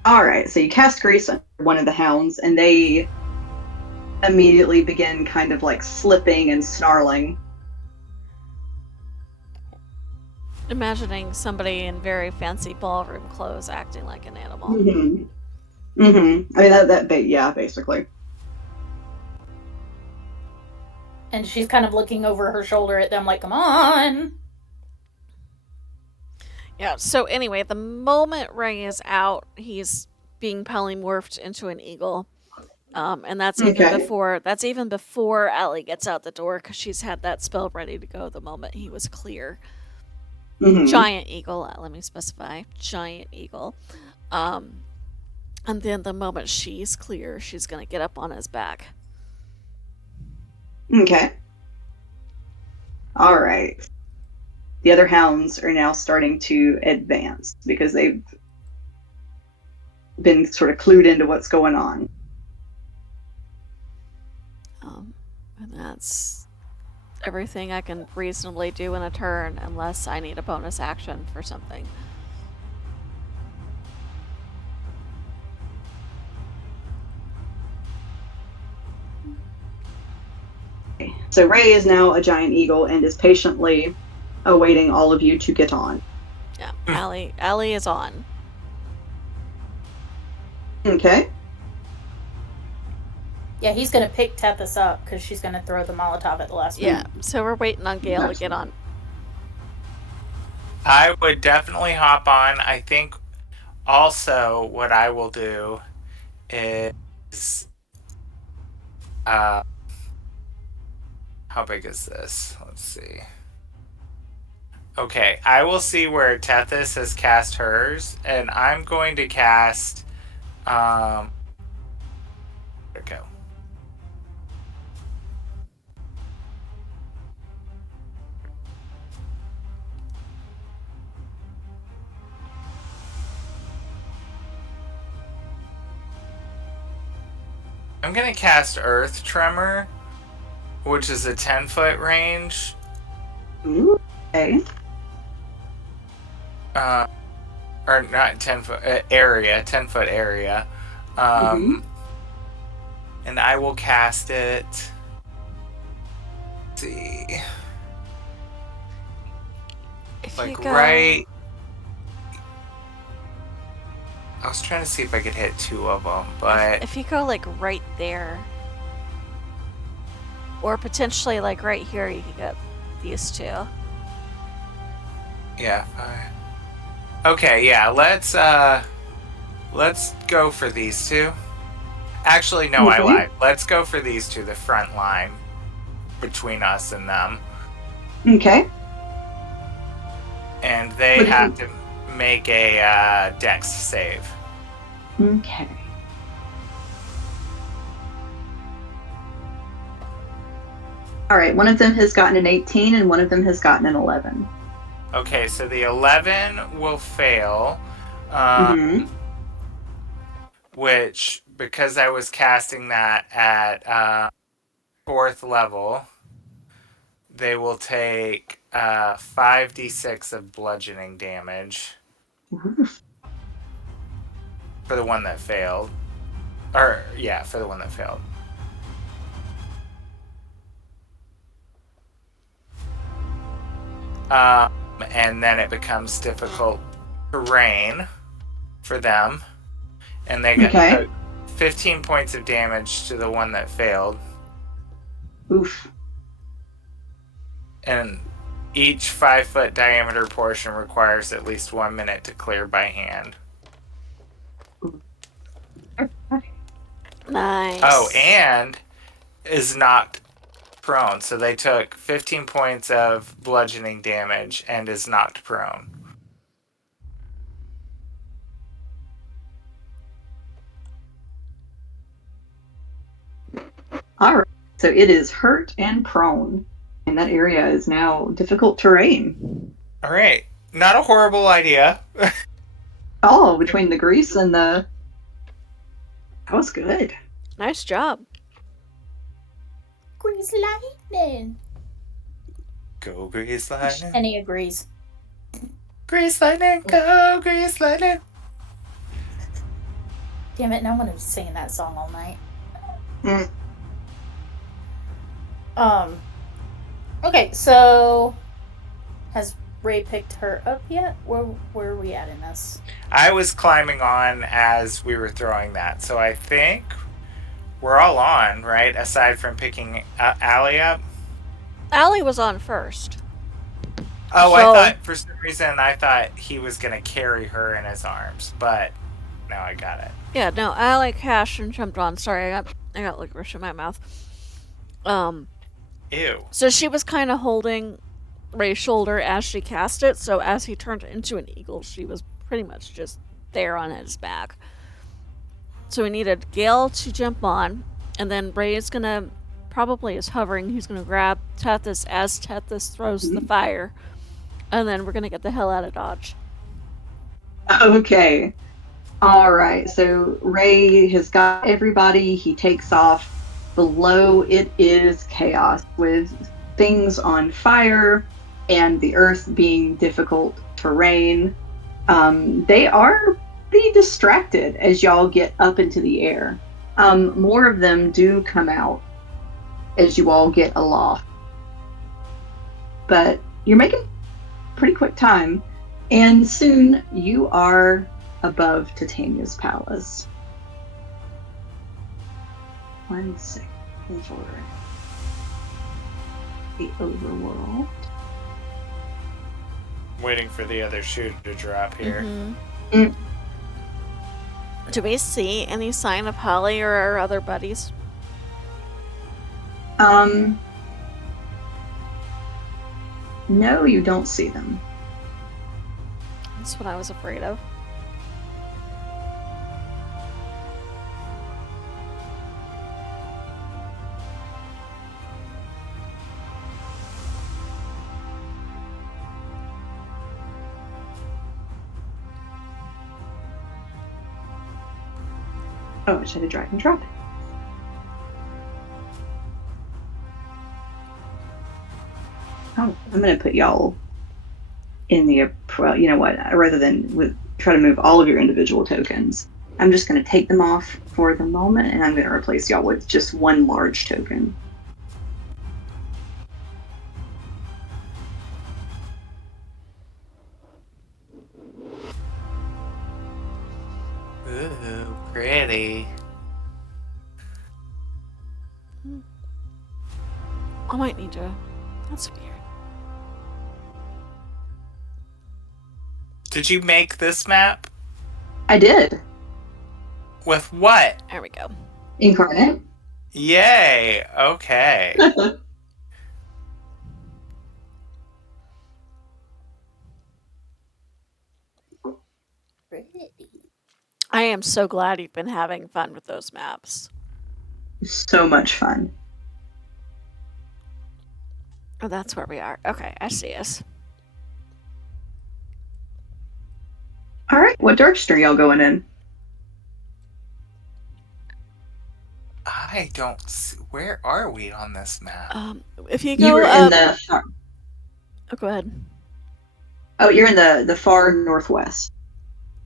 All right, so you cast Grease on one of the hounds, and they immediately begin kind of like slipping and snarling. Imagining somebody in very fancy ballroom clothes acting like an animal. Mm-hmm. Mm-hmm. I mean, yeah, basically. And she's kind of looking over her shoulder at them like, come on. Yeah, so anyway, the moment Ray is out, he's being polymorphed into an eagle. And that's even before Allie gets out the door, because she's had that spell ready to go the moment he was clear. Mm-hmm. Giant eagle, let me specify. Giant eagle. And then the moment she's clear, she's going to get up on his back. Okay. All right. the other hounds are now starting to advance because they've been sort of clued into what's going on. And that's everything I can reasonably do in a turn unless I need a bonus action for something. So Ray is now a giant eagle and is patiently awaiting all of you to get on. Yeah, Allie is on. Okay. Yeah, he's gonna pick Tethys up because she's gonna throw the Molotov at the last Yeah, so we're waiting on Gale to get on. I would definitely hop on. I think also what I will do is how big is this? Let's see. Okay, I will see where Tethys has cast hers, and I'm going to cast there we go. I'm going to cast Earth Tremor, which is a 10-foot range. Ooh, okay. Or not 10-foot area, 10-foot area. And I will cast it. Let's see. If Like you go, right. I was trying to see if I could hit two of them, but if you go like right there, or potentially like right here, you could get these two. yeah. Okay, yeah. Let's go for these two. Actually, no, I Okay. lied. Let's go for these two, the front line between us and them, Okay. and they Would have to make a Dex save. Okay. All right, one of them has gotten an 18 and one of them has gotten an 11. Okay, so the 11 will fail, which, because I was casting that at 4th level, they will take 5d6 of bludgeoning damage Oof. for the one that failed. Or, yeah, for the one that failed. And then it becomes difficult terrain for them. And they get 15 points of damage to the one that failed. Oof. And each 5-foot diameter portion requires at least 1 minute to clear by hand. Nice. Oh, and is knocked prone. So they took 15 points of bludgeoning damage and is knocked prone. All right, so it is hurt and prone, and that area is now difficult terrain. All right. Not a horrible idea. Oh, between the grease and the... That was good. Nice job. Grease lightning. Go Grease Lightning. And he agrees. Grease Lightning, go Grease Lightning. Damn it, now I'm gonna be singing that song all night. Mm. Okay, so has Ray picked her up yet? Where are we at in this? I was climbing on as we were throwing that, so I think we're all on, right? Aside from picking Allie up. Allie was on first. Oh, So- I thought for some reason he was gonna carry her in his arms, but now I got it. Yeah, no, Allie cashed and jumped on. Sorry, I got licorice in my mouth. Ew. So she was kind of holding Ray's shoulder as she cast it, so as he turned into an eagle, she was pretty much just there on his back. So we needed Gale to jump on, and then Ray is gonna, probably is hovering, he's gonna grab Tethys as Tethys throws the fire, And then we're gonna get the hell out of Dodge. Okay. All right. So Ray has got everybody. He takes off. Below it is chaos with things on fire and the earth being difficult terrain. They are pretty distracted as y'all get up into the air. More of them do come out as you all get aloft. But you're making pretty quick time, and soon you are above Titania's palace. 1 second for the overworld. Waiting for the other shoe to drop here. Mm-hmm. Do we see any sign of Holly or our other buddies? No, you don't see them. That's what I was afraid of. Oh, I should have drag and drop it. Oh, I'm gonna put y'all in the, well, you know what, rather than try to move all of your individual tokens, I'm just gonna take them off for the moment, and I'm gonna replace y'all with just one large token. Ooh, pretty. I might need to. That's weird. Did you make this map? I did. With what? There we go. Incarnate. Yay! Okay. I am so glad you've been having fun with those maps. So much fun. Oh, that's where we are. Okay, I see us. All right, what direction are y'all going in? I don't see. Where are we on this map? If you You go were up... in the. Oh, go ahead. Oh, you're in the far northwest.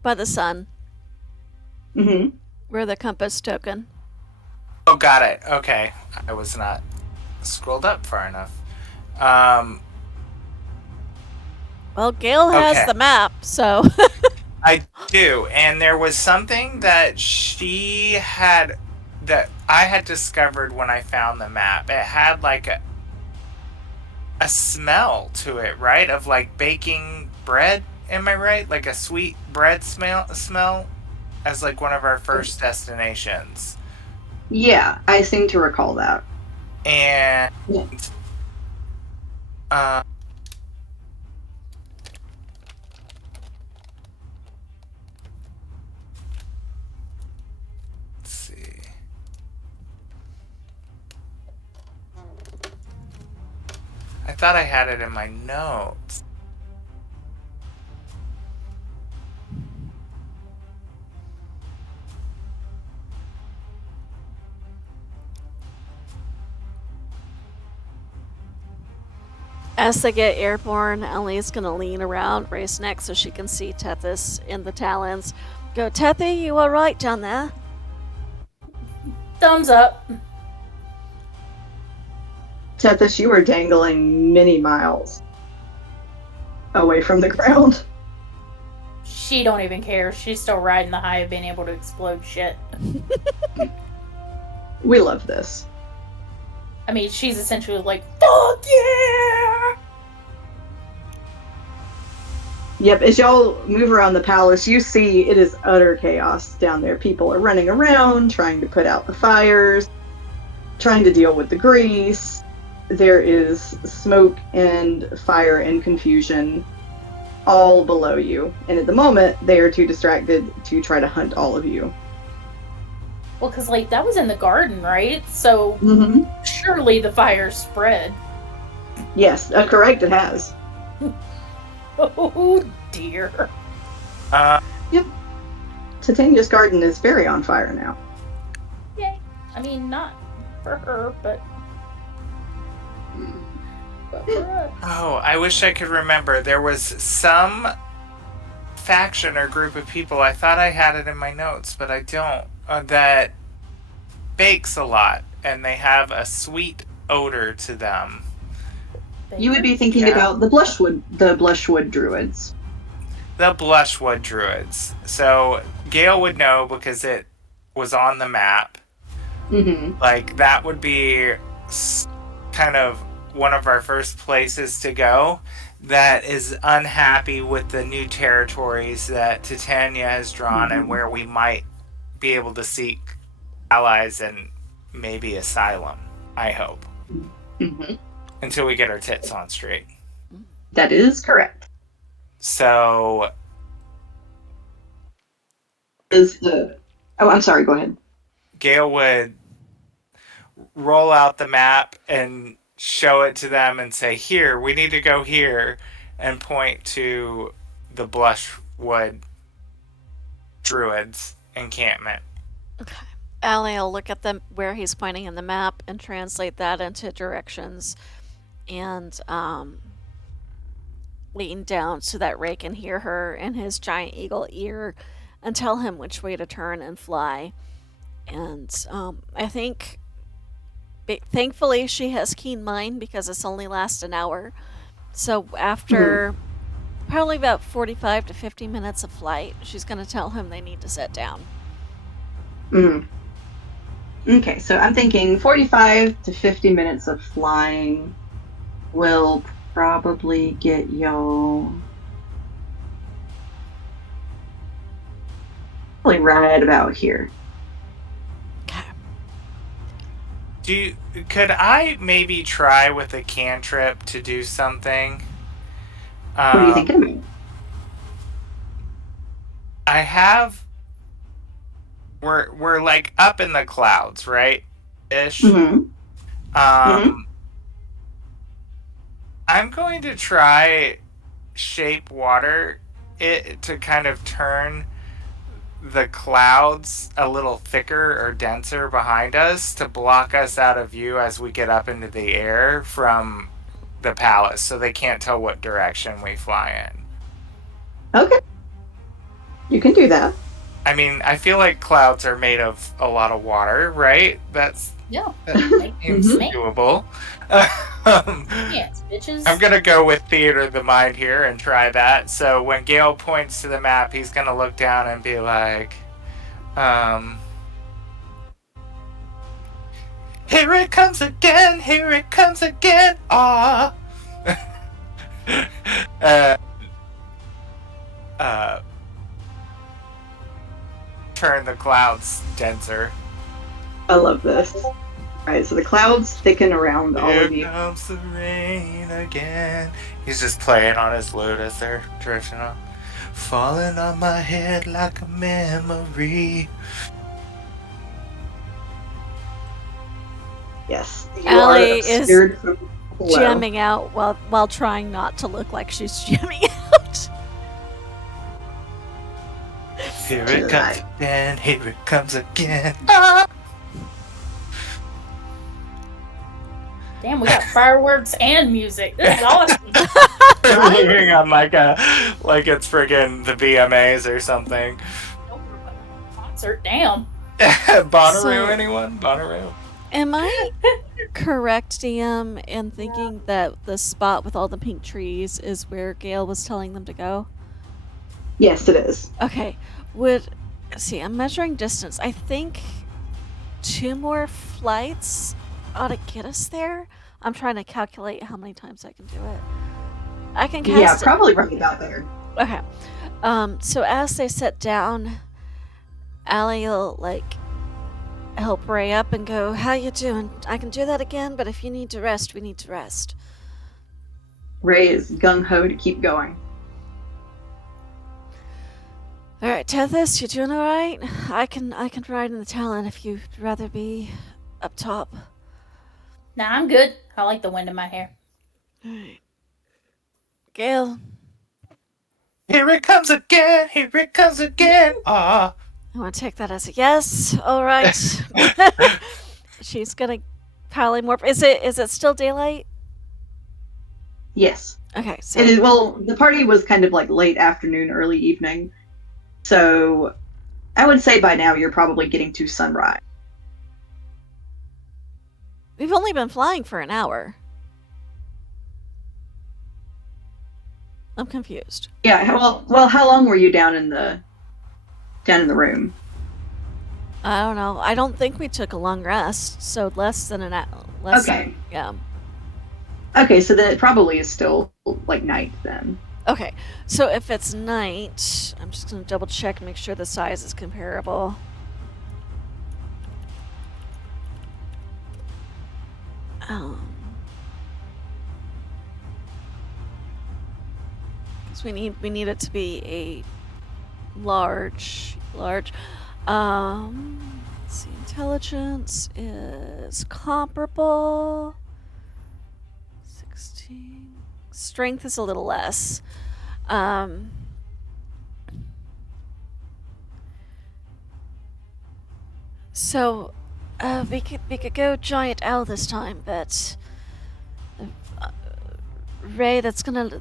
By the sun. Mm-hmm. We're the compass token. Oh, got it. Okay. I was not scrolled up far enough. Well, Gail has Okay. the map, so... I do, and there was something that she had that I had discovered when I found the map. It had like a smell to it, right? Of like baking bread. Am I right? Like a sweet bread smell as like one of our first destinations. Yeah, I seem to recall that. And Yeah. Let's see. I thought I had it in my notes. As they get airborne, Ellie's gonna lean around, race neck so she can see Tethys in the talons. Go, Tethy, you alright down there? Thumbs up. Tethys, you are dangling many miles away from the ground. She don't even care. She's still riding the high of being able to explode shit. We love this. I mean, she's essentially like, fuck yeah! Yep, as y'all move around the palace, you see it is utter chaos down there. People are running around, trying to put out the fires, trying to deal with the grease. There is smoke and fire and confusion all below you. And at the moment, they are too distracted to try to hunt all of you. Well, because, like, that was in the garden, right? So, surely the fire spread. Yes, correct, it has. Oh dear. Yep. Titania's garden is very on fire now. Yay. I mean, not for her, but for us. Oh, I wish I could remember. There was some faction or group of people, I thought I had it in my notes, but I don't, that bakes a lot, and they have a sweet odor to them. You would be thinking about the Blushwood druids. The Blushwood druids. So Gale would know because it was on the map. Mm-hmm. Like, that would be kind of one of our first places to go that is unhappy with the new territories that Titania has drawn, and where we might be able to seek allies and maybe asylum, I hope. Mm-hmm. Until we get our tits on straight. That is correct. So... I'm sorry, go ahead. Gale would roll out the map and show it to them and say, here, we need to go here, and point to the Blushwood Druids encampment. Okay. Allie will look at them where he's pointing in the map and translate that into directions and lean down so that Ray can hear her in his giant eagle ear and tell him which way to turn and fly. And I think, thankfully, she has keen mind because this only lasts an hour. So after probably about 45 to 50 minutes of flight, she's going to tell him they need to sit down. Okay, so I'm thinking 45 to 50 minutes of flying will probably get y'all probably right about here. Could I maybe try with a cantrip to do something? What are you thinking about? I have... We're like up in the clouds, right? Ish. Mm-hmm. I'm going to try shape water it to kind of turn the clouds a little thicker or denser behind us to block us out of view as we get up into the air from the palace, so they can't tell what direction we fly in. Okay. You can do that. I mean, I feel like clouds are made of a lot of water, right? That seems doable. Yes, bitches. I'm gonna go with theater of the mind here and try that. So when Gale points to the map, he's gonna look down and be like, here it comes again, here it comes again, ah. Turn the clouds denser. I love this. Alright, so the clouds thicken around all of you. Here comes the rain again. He's just playing on his lute as they're drifting on. Falling on my head like a memory. Yes. You Allie are obscured from below. Jamming out while trying not to look like she's jamming out. Here it comes again, here it comes again. Ah! Damn, we got fireworks and music. This is awesome. We're hearing on like it's friggin' the VMAs or something. Concert, damn. Bonnaroo, anyone? Bonnaroo? Am I correct, DM, in thinking that the spot with all the pink trees is where Gale was telling them to go? Yes, it is. Okay. I'm measuring distance. I think 2 more flights ought to get us there. I'm trying to calculate how many times I can do it. I can cast Yeah, probably right about there. Okay. So as they sit down, Allie will help Ray up and go, how you doing? I can do that again, but if you need to rest, we need to rest. Ray is gung-ho to keep going. Alright, Tethys, you doing alright? I can ride in the talon if you'd rather be up top. Nah, I'm good. I like the wind in my hair. Alright. Gale, Here it comes again. Here it comes again. Ah. I want to take that as a yes. All right. She's gonna polymorph. Is it still daylight? Yes. Okay, so It is, well, the party was kind of like late afternoon, early evening. So I would say by now you're probably getting to sunrise. we've only been flying for an hour. I'm confused. Yeah, well, how long were you down in the room? I don't know. I don't think we took a long rest, so less than an hour. Okay. Yeah. Okay, so then it probably is still like night then. Okay, so if it's night, I'm just gonna double check and make sure the size is comparable. Because we need it to be a large. Let's see, intelligence is comparable. 16. Strength is a little less. So we could go giant owl this time, but Ray, that's gonna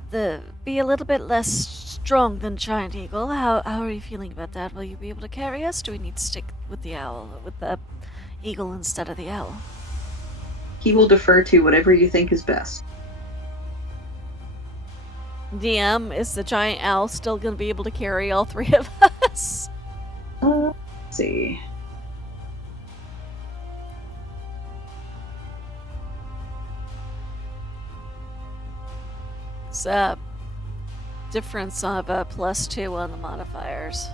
be a little bit less strong than giant eagle. How are you feeling about that? Will you be able to carry us? Do we need to stick with the eagle instead of the owl? He will defer to whatever you think is best. DM, is the giant owl still gonna be able to carry all three of us? Let's see. It's a difference of +2 on the modifiers.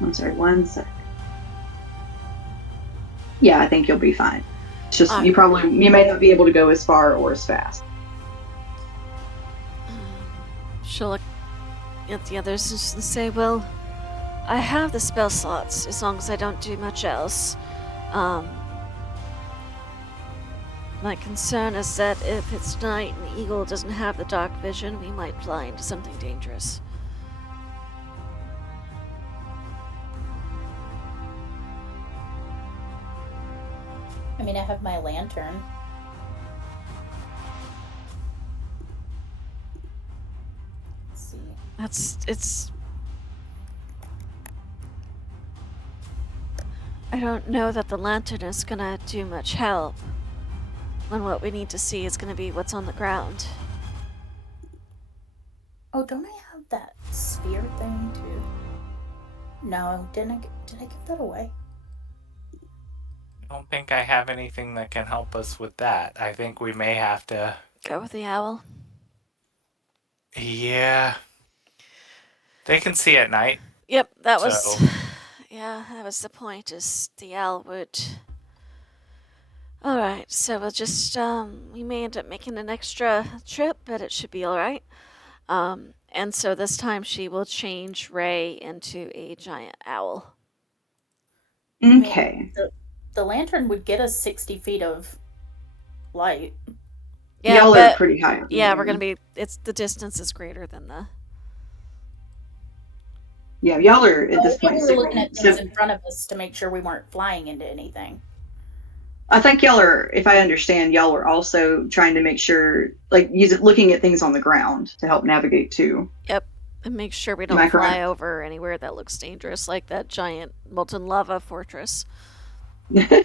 I'm sorry, 1 sec. Yeah, I think you'll be fine. It's just you may not be able to go as far or as fast. She'll look at the others and say, well, I have the spell slots as long as I don't do much else. My concern is that if it's night and the eagle doesn't have the dark vision, we might fly into something dangerous. I mean, I have my lantern. Let's see. It's I don't know that the lantern is gonna do much help when what we need to see is gonna be what's on the ground. Oh, don't I have that sphere thing too? No, did I give that away? I don't think I have anything that can help us with that. I think we may have to... Go with the owl. Yeah. They can see at night. Yep, that was... Yeah, that was the point, is the owl would... Alright, so we'll just, we may end up making an extra trip, but it should be alright. And so this time she will change Ray into a giant owl. Okay. I mean, the lantern would get us 60 feet of light. Yeah, y'all are pretty high up. Yeah, we're gonna be. It's the distance is greater than the. Yeah, y'all are at this point. We were looking at things in front of us to make sure we weren't flying into anything. I think y'all are, if I understand, y'all are also trying to make sure, like, looking at things on the ground to help navigate too. Yep, and make sure we don't fly correct? over anywhere that looks dangerous, like that giant molten lava fortress. Yeah,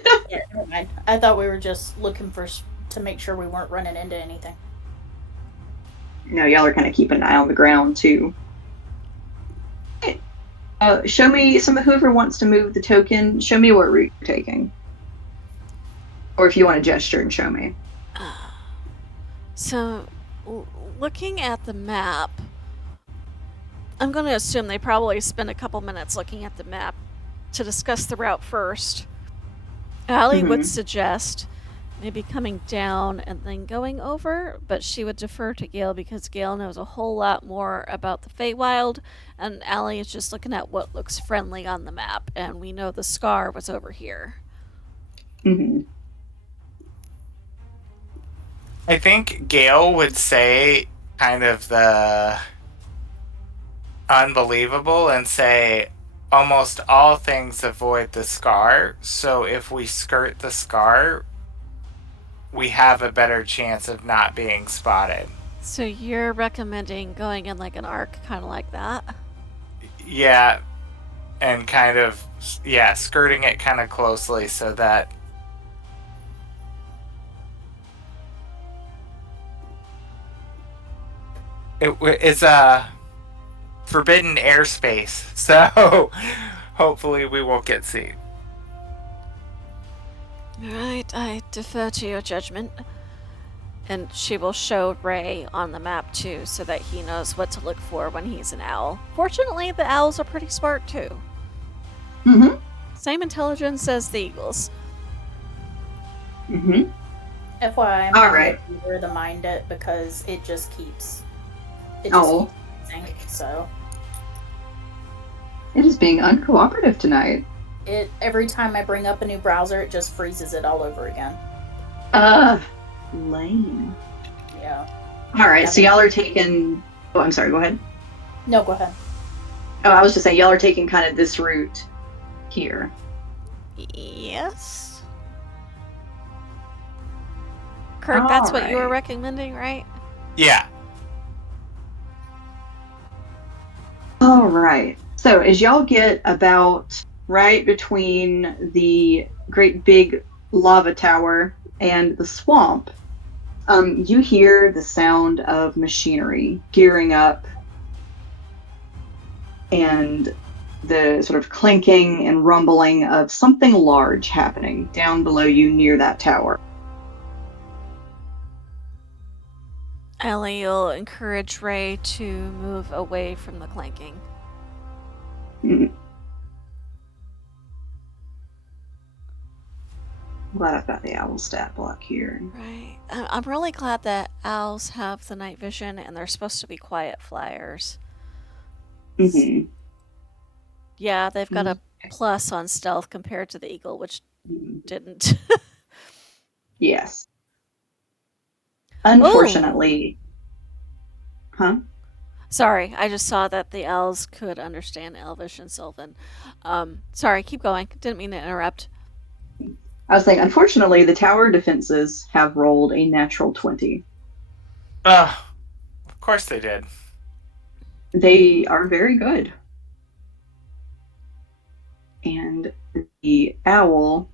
never mind. I thought we were just looking to make sure we weren't running into anything. No, y'all are kind of keeping an eye on the ground too. Show me whoever wants to move the token. Show me what route you're taking, or if you want to gesture and show me. So, looking at the map, I'm going to assume they probably spend a couple minutes looking at the map to discuss the route first. Allie would suggest maybe coming down and then going over, but she would defer to Gale because Gale knows a whole lot more about the Feywild, and Allie is just looking at what looks friendly on the map, and we know the scar was over here. Mm-hmm. I think Gale would say kind of the unbelievable and say almost all things avoid the scar. So if we skirt the scar, we have a better chance of not being spotted. So you're recommending going in like an arc, kind of like that? Yeah, and kind of, yeah, skirting it kind of closely so that it's a forbidden airspace. So hopefully we won't get seen. Alright, I defer to your judgment. And she will show Ray on the map too, so that he knows what to look for when he's an owl. Fortunately, the owls are pretty smart too. Mm-hmm. Same intelligence as the eagles. Mm-hmm. FYI, I'm All not right. eager to mind it because it just keeps. Oh. Keeps so It is being uncooperative tonight. every time I bring up a new browser, it just freezes it all over again. Lame. Yeah. All right, so y'all are taking. Oh, I'm sorry. Go ahead. No, go ahead. Oh, I was just saying y'all are taking kind of this route here. Yes. Kurt, that's what you were Alright. recommending, right? Yeah. All right. So as y'all get about right between the great big lava tower and the swamp, you hear the sound of machinery gearing up and the sort of clinking and rumbling of something large happening down below you near that tower. Ellie will encourage Ray to move away from the clanking. Mm. Glad I've got the owl stat block here. Right. I'm really glad that owls have the night vision and they're supposed to be quiet flyers. Mm-hmm. Yeah, they've got a plus on stealth compared to the eagle, which Mm-hmm. didn't. Yes. Unfortunately. Huh? Sorry, I just saw that the owls could understand Elvish and Sylvan. Sorry, keep going. Didn't mean to interrupt. I was saying, unfortunately, the tower defenses have rolled a natural 20. Of course they did. They are very good. And the owl,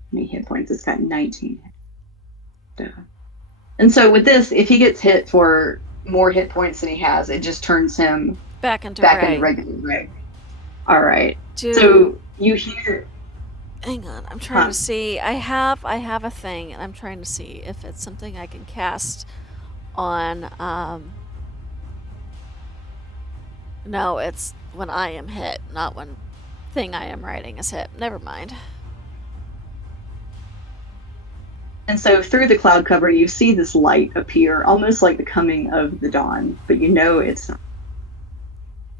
how many hit points? It's got 19. And so with this, if he gets hit for more hit points than he has, it just turns him Back into regular Ray. All right. Dude, So you hear. hang on, I'm trying to see. I have a thing, and I'm trying to see if it's something I can cast on. No, it's when I am hit, not when thing I am writing is hit. Never mind. And so through the cloud cover, you see this light appear, almost like the coming of the dawn, but you know it's not.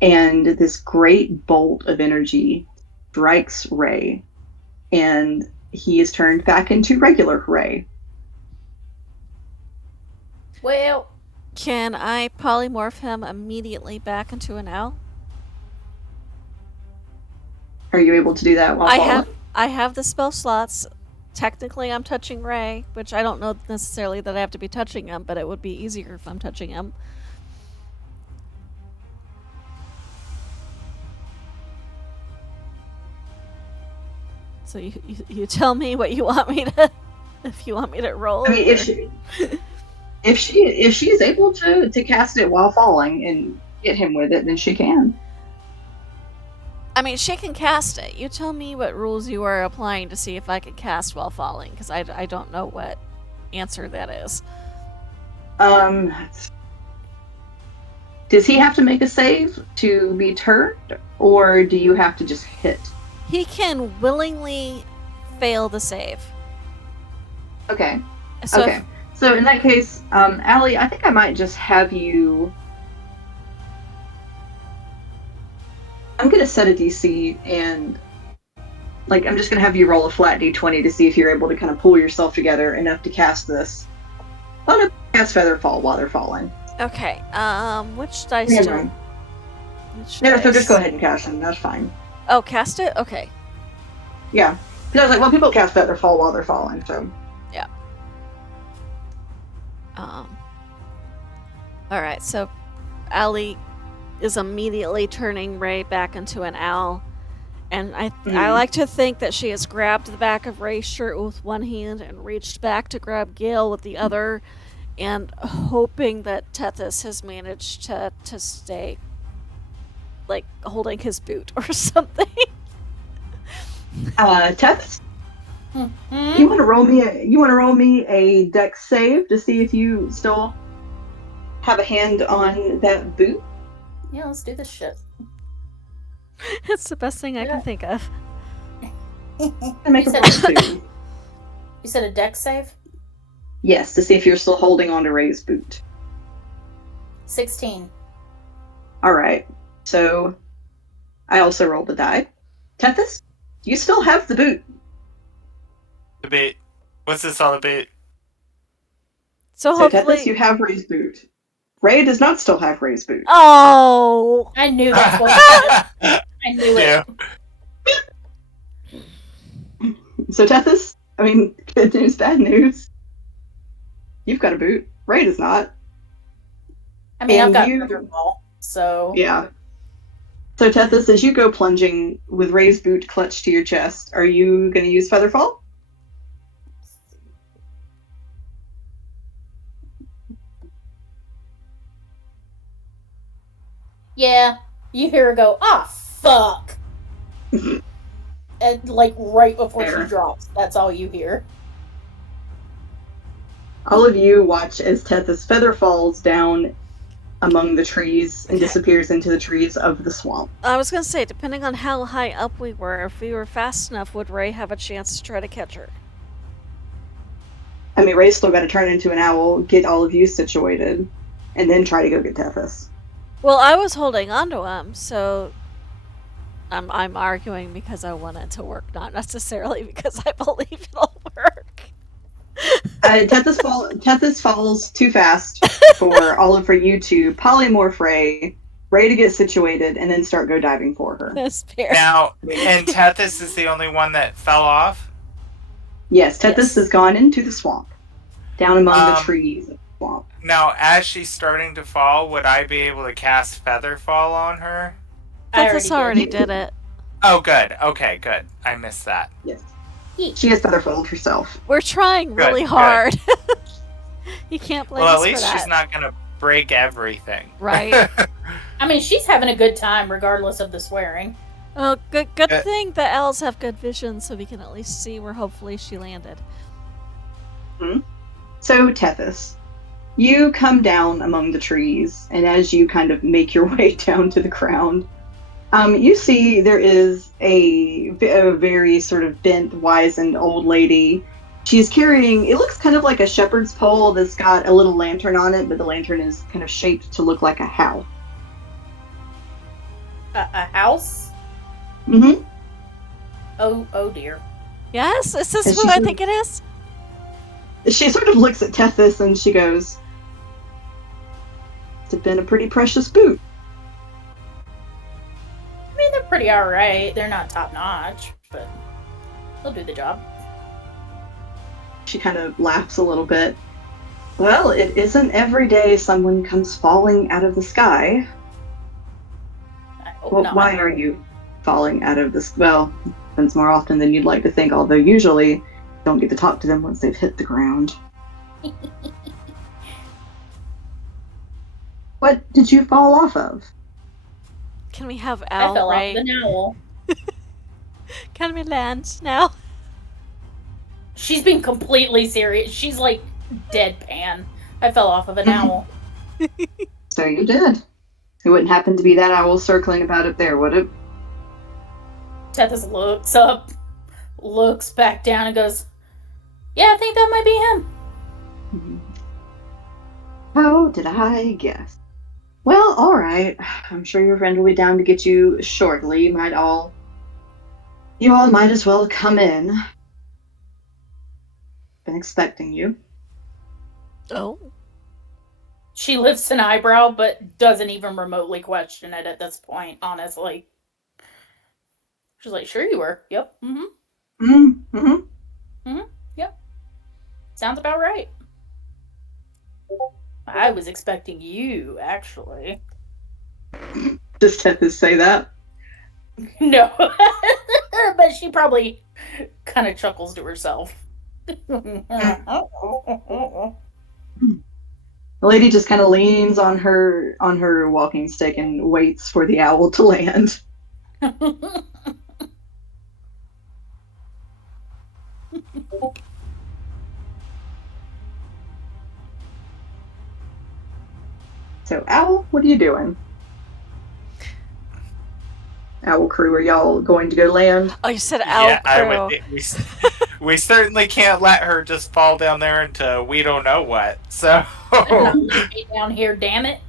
And this great bolt of energy strikes Ray, and he is turned back into regular Ray. Well, Can I polymorph him immediately back into an owl? Are you able to do that while falling? I have the spell slots. Technically, I'm touching Ray, which I don't know necessarily that I have to be touching him, but it would be easier if I'm touching him. So you tell me what you want me to, if you want me to roll. I mean, if she is able to cast it while falling and get him with it, then she can. I mean, she can cast it. You tell me what rules you are applying to see if I can cast while falling, because I don't know what answer that is. Does he have to make a save to be turned, or do you have to just hit? He can willingly fail the save. Okay. So Okay. So in that case, Allie, I think I might just have you. I'm gonna set a DC and I'm just gonna have you roll a flat D20 to see if you're able to kind of pull yourself together enough to cast this. Oh no, cast Featherfall while they're falling. okay. Which dice Yeah, do? no. Which No, so dice? just go ahead and cast them. That's fine. Oh, cast it. Okay. Yeah. Because I was like, well, people cast Featherfall while they're falling, so. Yeah. All right. So, Allie is immediately turning Ray back into an owl, and I like to think that she has grabbed the back of Ray's shirt with one hand and reached back to grab Gale with the other, and hoping that Tethys has managed to stay, like, holding his boot or something. Tethys, you want to roll me a Dex save to see if you still have a hand on that boot? Yeah, let's do this shit. It's the best thing I can think of. Make a roll too. You said a dex save? Yes, to see if you're still holding on to Ray's boot. 16. All right. So I also rolled the die. Tethys, you still have the boot. The boot. What's this all about? So So hopefully, Tethys, you have Ray's boot. Ray does not still have Ray's boot. oh, I knew that's what I said. I knew it. Yeah. So Tethys, I mean, good news, bad news. You've got a boot. Ray does not. I mean, I've And got you- Featherball, so... Yeah. So Tethys, as you go plunging with Ray's boot clutched to your chest, are you going to use Featherfall? Yeah, you hear her go, ah, fuck! And, like, right before Fair. she drops. That's all you hear. All of you watch as Tethys feather falls down among the trees and disappears into the trees of the swamp. I was gonna say, depending on how high up we were, if we were fast enough, would Ray have a chance to try to catch her? I mean, Ray's still got to turn into an owl, get all of you situated, and then try to go get Tethys. Well, I was holding onto him, so I'm arguing because I want it to work, not necessarily because I believe it'll work. Tethys falls too fast for you to polymorph Ray to get situated, and then start go diving for her. That's fair. Now, and Tethys is the only one that fell off? Yes, Tethys Yes. has gone into the swamp, down among the trees of the swamp. Now, as she's starting to fall, would I be able to cast Featherfall on her? I Tethys already did it. Oh, good. Okay, good. I missed that. Yes, Yeet. she has featherfalled herself. We're trying really Good, hard. You can't blame Well, us at least for that. she's not going to break everything. Right. I mean, she's having a good time regardless of the swearing. Oh, good thing the owls have good vision, so we can at least see where hopefully she landed. So, Tethys, you come down among the trees, and as you kind of make your way down to the ground, you see there is a very sort of bent, wizened old lady. She's carrying, it looks kind of like a shepherd's pole that's got a little lantern on it, but the lantern is kind of shaped to look like a house. A house? Mm-hmm. Oh dear. Yes? Is this And who she's I in- think it is? She sort of looks at Tethys and she goes, "It's been a pretty precious boot." I mean, they're pretty alright. They're not top notch, but they'll do the job. She kind of laughs a little bit. Well, it isn't every day someone comes falling out of the sky. I hope Well, not. why are you falling out of this? Well, happens more often than you'd like to think, although usually you don't get to talk to them once they've hit the ground. What did you fall off of? Can we have I Owl fell Ray? off the owl. Can we land now? She's being completely serious. She's like deadpan. I fell off of an owl. So you did. It wouldn't happen to be that owl circling about up there, would it? Tethys looks up, looks back down, and goes, Yeah, I think that might be him. How did I guess? Well, all right. I'm sure your friend will be down to get you shortly. You all might as well come in. Been expecting you. Oh. She lifts an eyebrow, but doesn't even remotely question it at this point, honestly. She's like, sure you were. Yep. Yep. Sounds about right. I was expecting you, actually. Does Tethys say that? No. But she probably kind of chuckles to herself. The lady just kind of leans on her walking stick and waits for the owl to land. So, Owl, what are you doing? Owl crew, are y'all going to go land? Oh, you said owl crew. We certainly can't let her just fall down there into we don't know what. So Stay down here, damn it.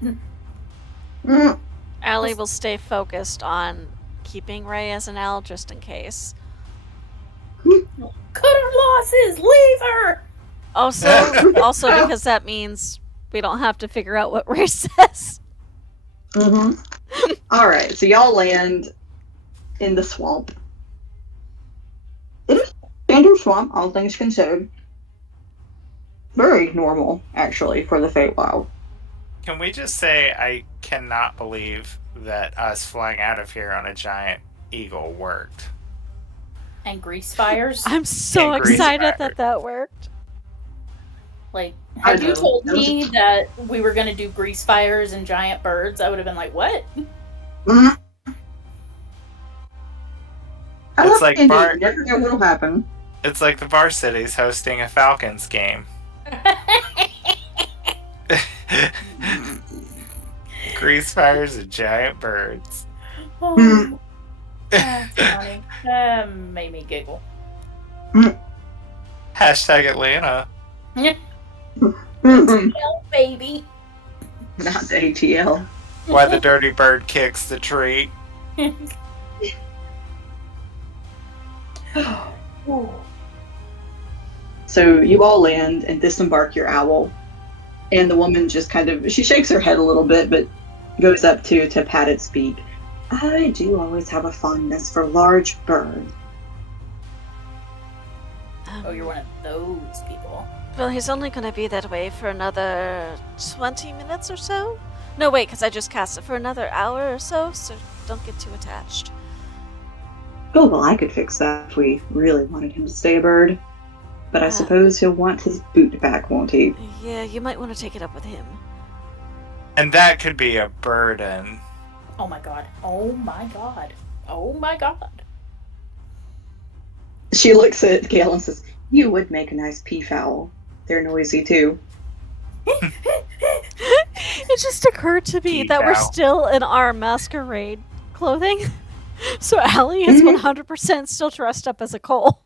Allie will stay focused on keeping Ray as an owl just in case. Cut her losses, leave her. Also because that means we don't have to figure out what Ray says. All right, so y'all land in the swamp. It is a standard swamp, all things considered. Very normal, actually, for the Feywild. can we just say I cannot believe that us flying out of here on a giant eagle worked. And grease fires. I'm so excited that worked. Like, had you told me that we were going to do grease fires and giant birds, I would have been like, what? It's like you never know what'll happen. It's like the Varsity's hosting a Falcons game. Grease fires and giant birds. Oh, that's funny. That made me giggle. Hashtag Atlanta. ATL, baby. Not the ATL. Why the dirty bird kicks the tree. So you all land and disembark your owl, and the woman just she shakes her head a little bit, but goes up to pat its beak. I do always have a fondness for large birds. Oh, you're one of those people. Well, he's only going to be that way for another 20 minutes or so. No, wait, because I just cast it for another hour or so don't get too attached. Oh, well, I could fix that if we really wanted him to stay a bird. But I suppose he'll want his boot back, won't he? Yeah, you might want to take it up with him. And that could be a burden. Oh my god. Oh my god. Oh my god. She looks at Gale and says, you would make a nice peafowl. They're noisy, too. It just occurred to me that we're still in our masquerade clothing. So Allie is 100% still dressed up as a coal.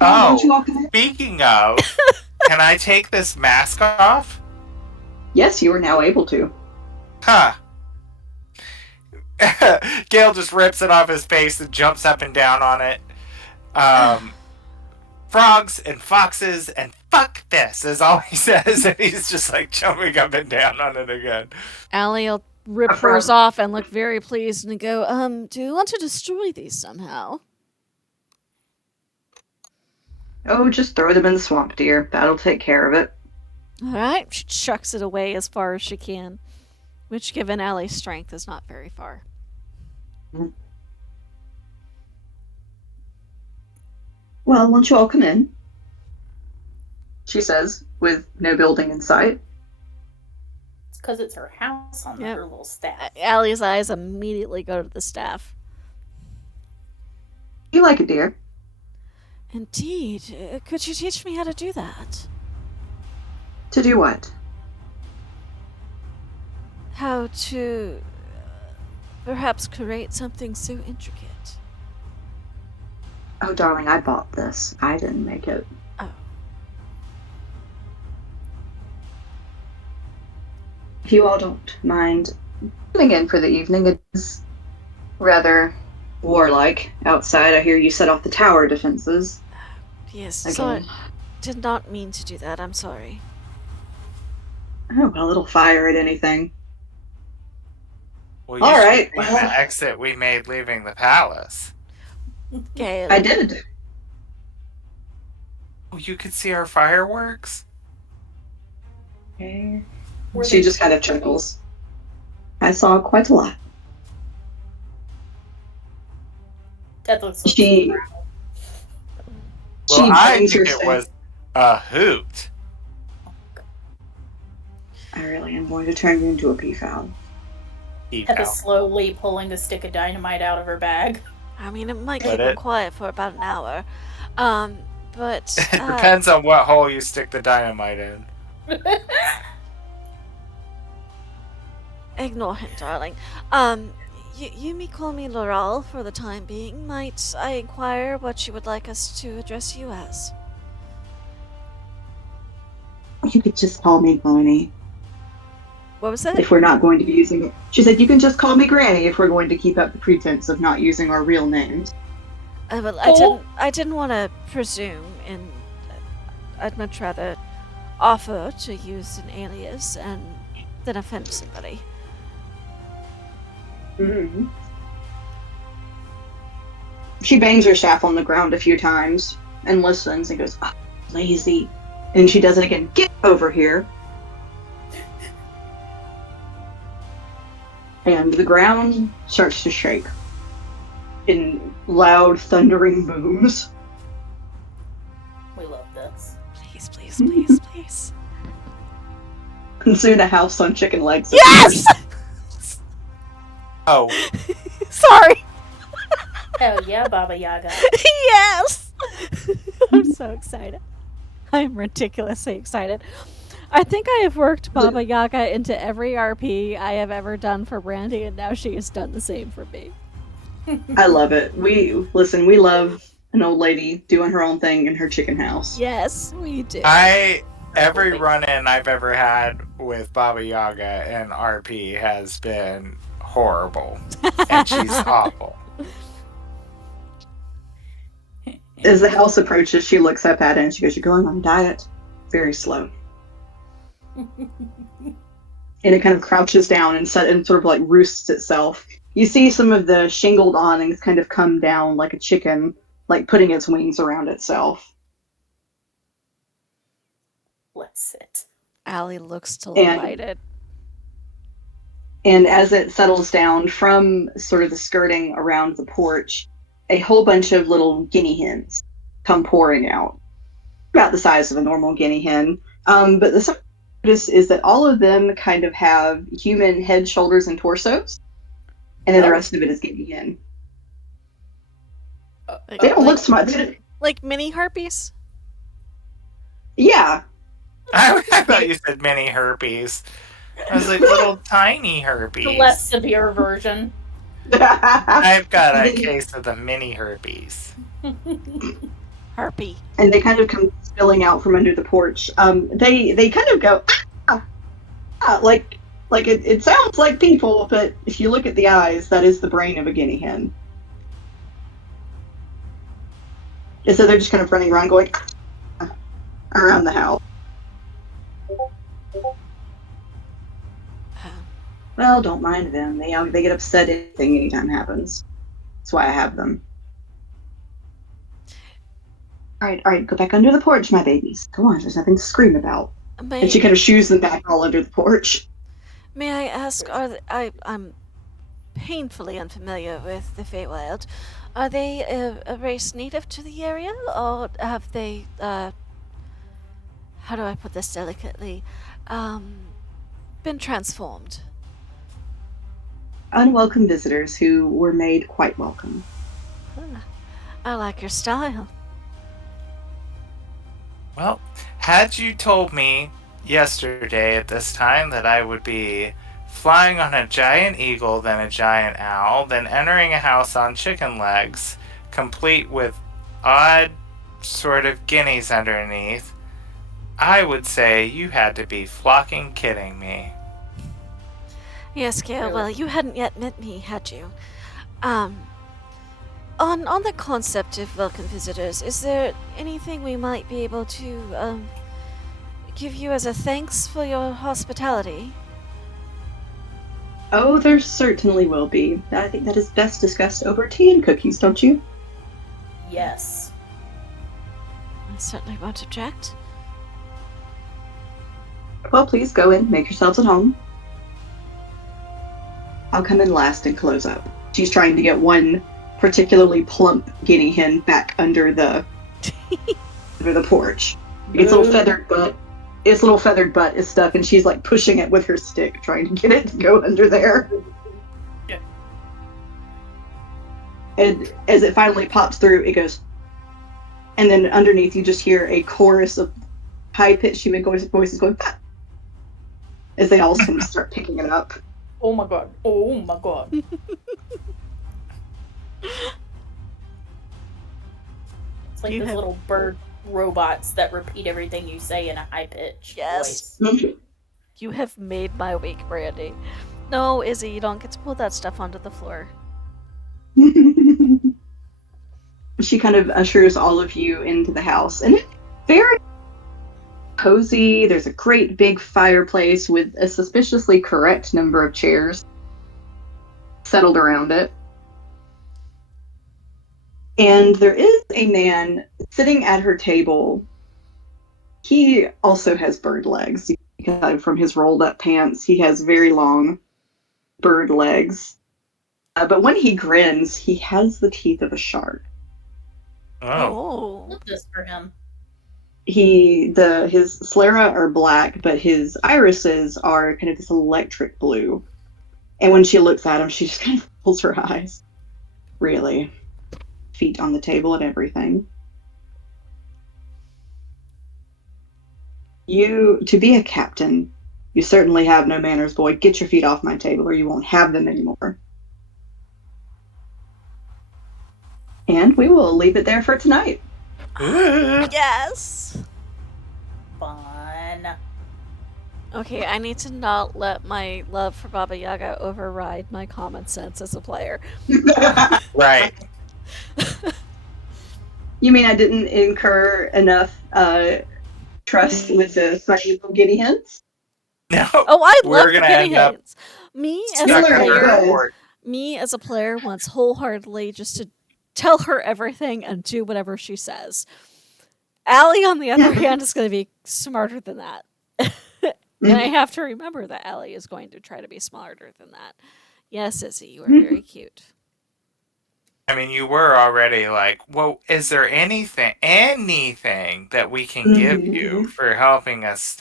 Oh, speaking of, can I take this mask off? Yes, you are now able to. Huh. Gale just rips it off his face and jumps up and down on it. Frogs and foxes and fuck this is all he says, and he's just like jumping up and down on it again. Allie will rip hers off and look very pleased and go, do you want to destroy these somehow? Oh, just throw them in the swamp, dear. That'll take care of it. Alright, she chucks it away as far as she can, which, given Allie's strength, is not very far. Well, won't you all come in? She says, with no building in sight. It's because it's her house on her little staff. Allie's eyes immediately go to the staff. You like it, dear? Indeed. Could you teach me how to do that? To do what? How to perhaps create something so intricate. Oh, darling, I bought this. I didn't make it. Oh. If you all don't mind coming in for the evening, it is rather warlike outside. I hear you set off the tower defenses. Yes, Again. sorry. Did not mean to do that. I'm sorry. Oh, a little fire at anything. Well, you All should right, have seen well- the exit we made leaving the palace. Gale. I did. Oh, you could see our fireworks? Okay. Were She they- just kind of chuckles. I saw quite a lot. That looks so She Well, she I bangs her think it stick. was a hoot. I really am going to turn you into a peafowl. Peppa slowly pulling a stick of dynamite out of her bag. I mean, it might But keep him it- quiet for about an hour. But It depends on what hole you stick the dynamite in. ignore him, darling. You may call me Laurel for the time being. Might I inquire what you would like us to address you as? You could just call me Granny What was that? if we're not going to be using it. She said, you can just call me Granny if we're going to keep up the pretense of not using our real names. Well, Oh. I didn't want to presume, and I'd much rather offer to use an alias and than offend somebody. Mm-hmm. She bangs her staff on the ground a few times and listens and goes, oh, lazy. And she does it again. Get over here. And the ground starts to shake in loud, thundering booms. We love this. Please, please, please, please. And soon a house on chicken legs. Yes! Oh, Sorry. Hell yeah, Baba Yaga. Yes! I'm so excited. I'm ridiculously excited. I think I have worked Baba Yaga into every RP I have ever done for Brandy, and now she has done the same for me. I love it. We love an old lady doing her own thing in her chicken house. Yes, we do. every run-in I've ever had with Baba Yaga and RP has been horrible. And she's awful. As the house approaches, she looks up at it and she goes, you're going on a diet? Very slow. And it kind of crouches down and sort of like roosts itself. You see some of the shingled awnings kind of come down like a chicken, like putting its wings around itself. Let's sit. Allie looks delighted. And as it settles down from sort of the skirting around the porch, a whole bunch of little guinea hens come pouring out, about the size of a normal guinea hen. But the thing I notice is that all of them kind of have human head, shoulders, and torsos, and then the rest of it is guinea hen. They don't look smart. Like mini harpies? Yeah. I thought you said mini herpes. I was like, little tiny herpes. The less severe version. I've got a case of the mini herpes. Harpy. And they kind of come spilling out from under the porch. They kind of go like it sounds like people, but if you look at the eyes, that is the brain of a guinea hen. And so they're just kind of running around going around the house. Well, don't mind them. They get upset anytime happens. That's why I have them. All right, go back under the porch, my babies. Come on, there's nothing to scream about. And she kind of shoos them back all under the porch. May I ask, I'm painfully unfamiliar with the Feywild. Are they a race native to the area, or have they, how do I put this delicately, been transformed? Unwelcome visitors who were made quite welcome. I like your style. Well, had you told me yesterday at this time that I would be flying on a giant eagle, then a giant owl, then entering a house on chicken legs, complete with odd sort of guineas underneath, I would say you had to be flocking kidding me. Yes, Gail, Really? well, you hadn't yet met me, had you? Um, on the concept of welcome visitors, is there anything we might be able to, give you as a thanks for your hospitality? Oh, there certainly will be. I think that is best discussed over tea and cookies, don't you? Yes. I certainly won't object. Well, please go in, make yourselves at home. I'll come in last and close up. She's trying to get one particularly plump guinea hen back under the porch. Its little feathered butt is stuck, and she's like pushing it with her stick, trying to get it to go under there. Yeah. And as it finally pops through, it goes. And then underneath, you just hear a chorus of high-pitched human voices going, "Ah!" as they all kind of start picking it up. Oh my god. Oh my god. It's like You those have- little bird robots that repeat everything you say in a high pitch Yes. voice. You have made my week, Brandy. No, Izzy, you don't get to pull that stuff onto the floor. She kind of ushers all of you into the house, and it's very cozy. There's a great big fireplace with a suspiciously correct number of chairs settled around it. And there is a man sitting at her table. He also has bird legs. You can tell from his rolled up pants, he has very long bird legs. But when he grins, he has the teeth of a shark. Oh. Love this for him. His sclera are black, but his irises are kind of this electric blue. And when she looks at him, she just kind of pulls her eyes. Really. Feet on the table and everything. To be a captain, you certainly have no manners, boy. Get your feet off my table or you won't have them anymore. And we will leave it there for tonight. Yes! Fun. Okay, I need to not let my love for Baba Yaga override my common sense as a player. Right. You mean I didn't incur enough trust with the funny little guinea hens? No. Oh, I We're love gonna guinea end up hens. Me as You a stuck learn under player, a good. fort. me as a player wants wholeheartedly just to tell her everything and do whatever she says. Allie, on the other hand, is going to be smarter than that. And I have to remember that Allie is going to try to be smarter than that. Yes, Izzy, you are very cute. I mean, you were already like, well, is there anything that we can give you for helping us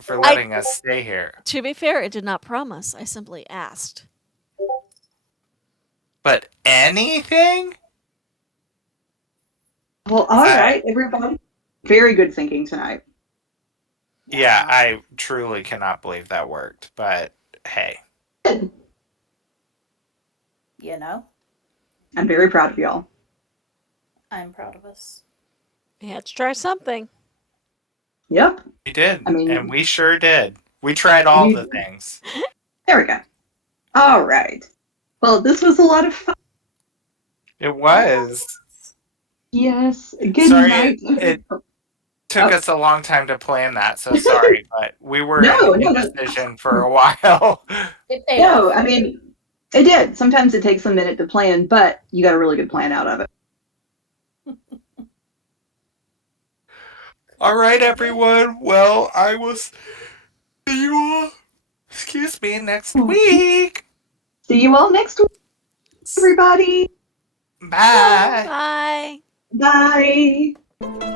for letting us stay here? To be fair, I did not promise. I simply asked. But anything? Well, all right, everybody. Very good thinking tonight. Yeah, I truly cannot believe that worked. But hey. You know? I'm very proud of y'all. I'm proud of us. We had to try something. Yep. We did. I mean- and we sure did. We tried all You- the things. There we go. All right. Well, this was a lot of fun. It was. Yes. Good Sorry, night. it took us a long time to plan that, so sorry, but we were No, in no. indecision for a while. It paid No, off. I mean, it did. Sometimes it takes a minute to plan, but you got a really good plan out of it. All right, everyone. Well, I will see you all. Excuse me, next week. See you all next week, everybody. Bye. Bye. Bye.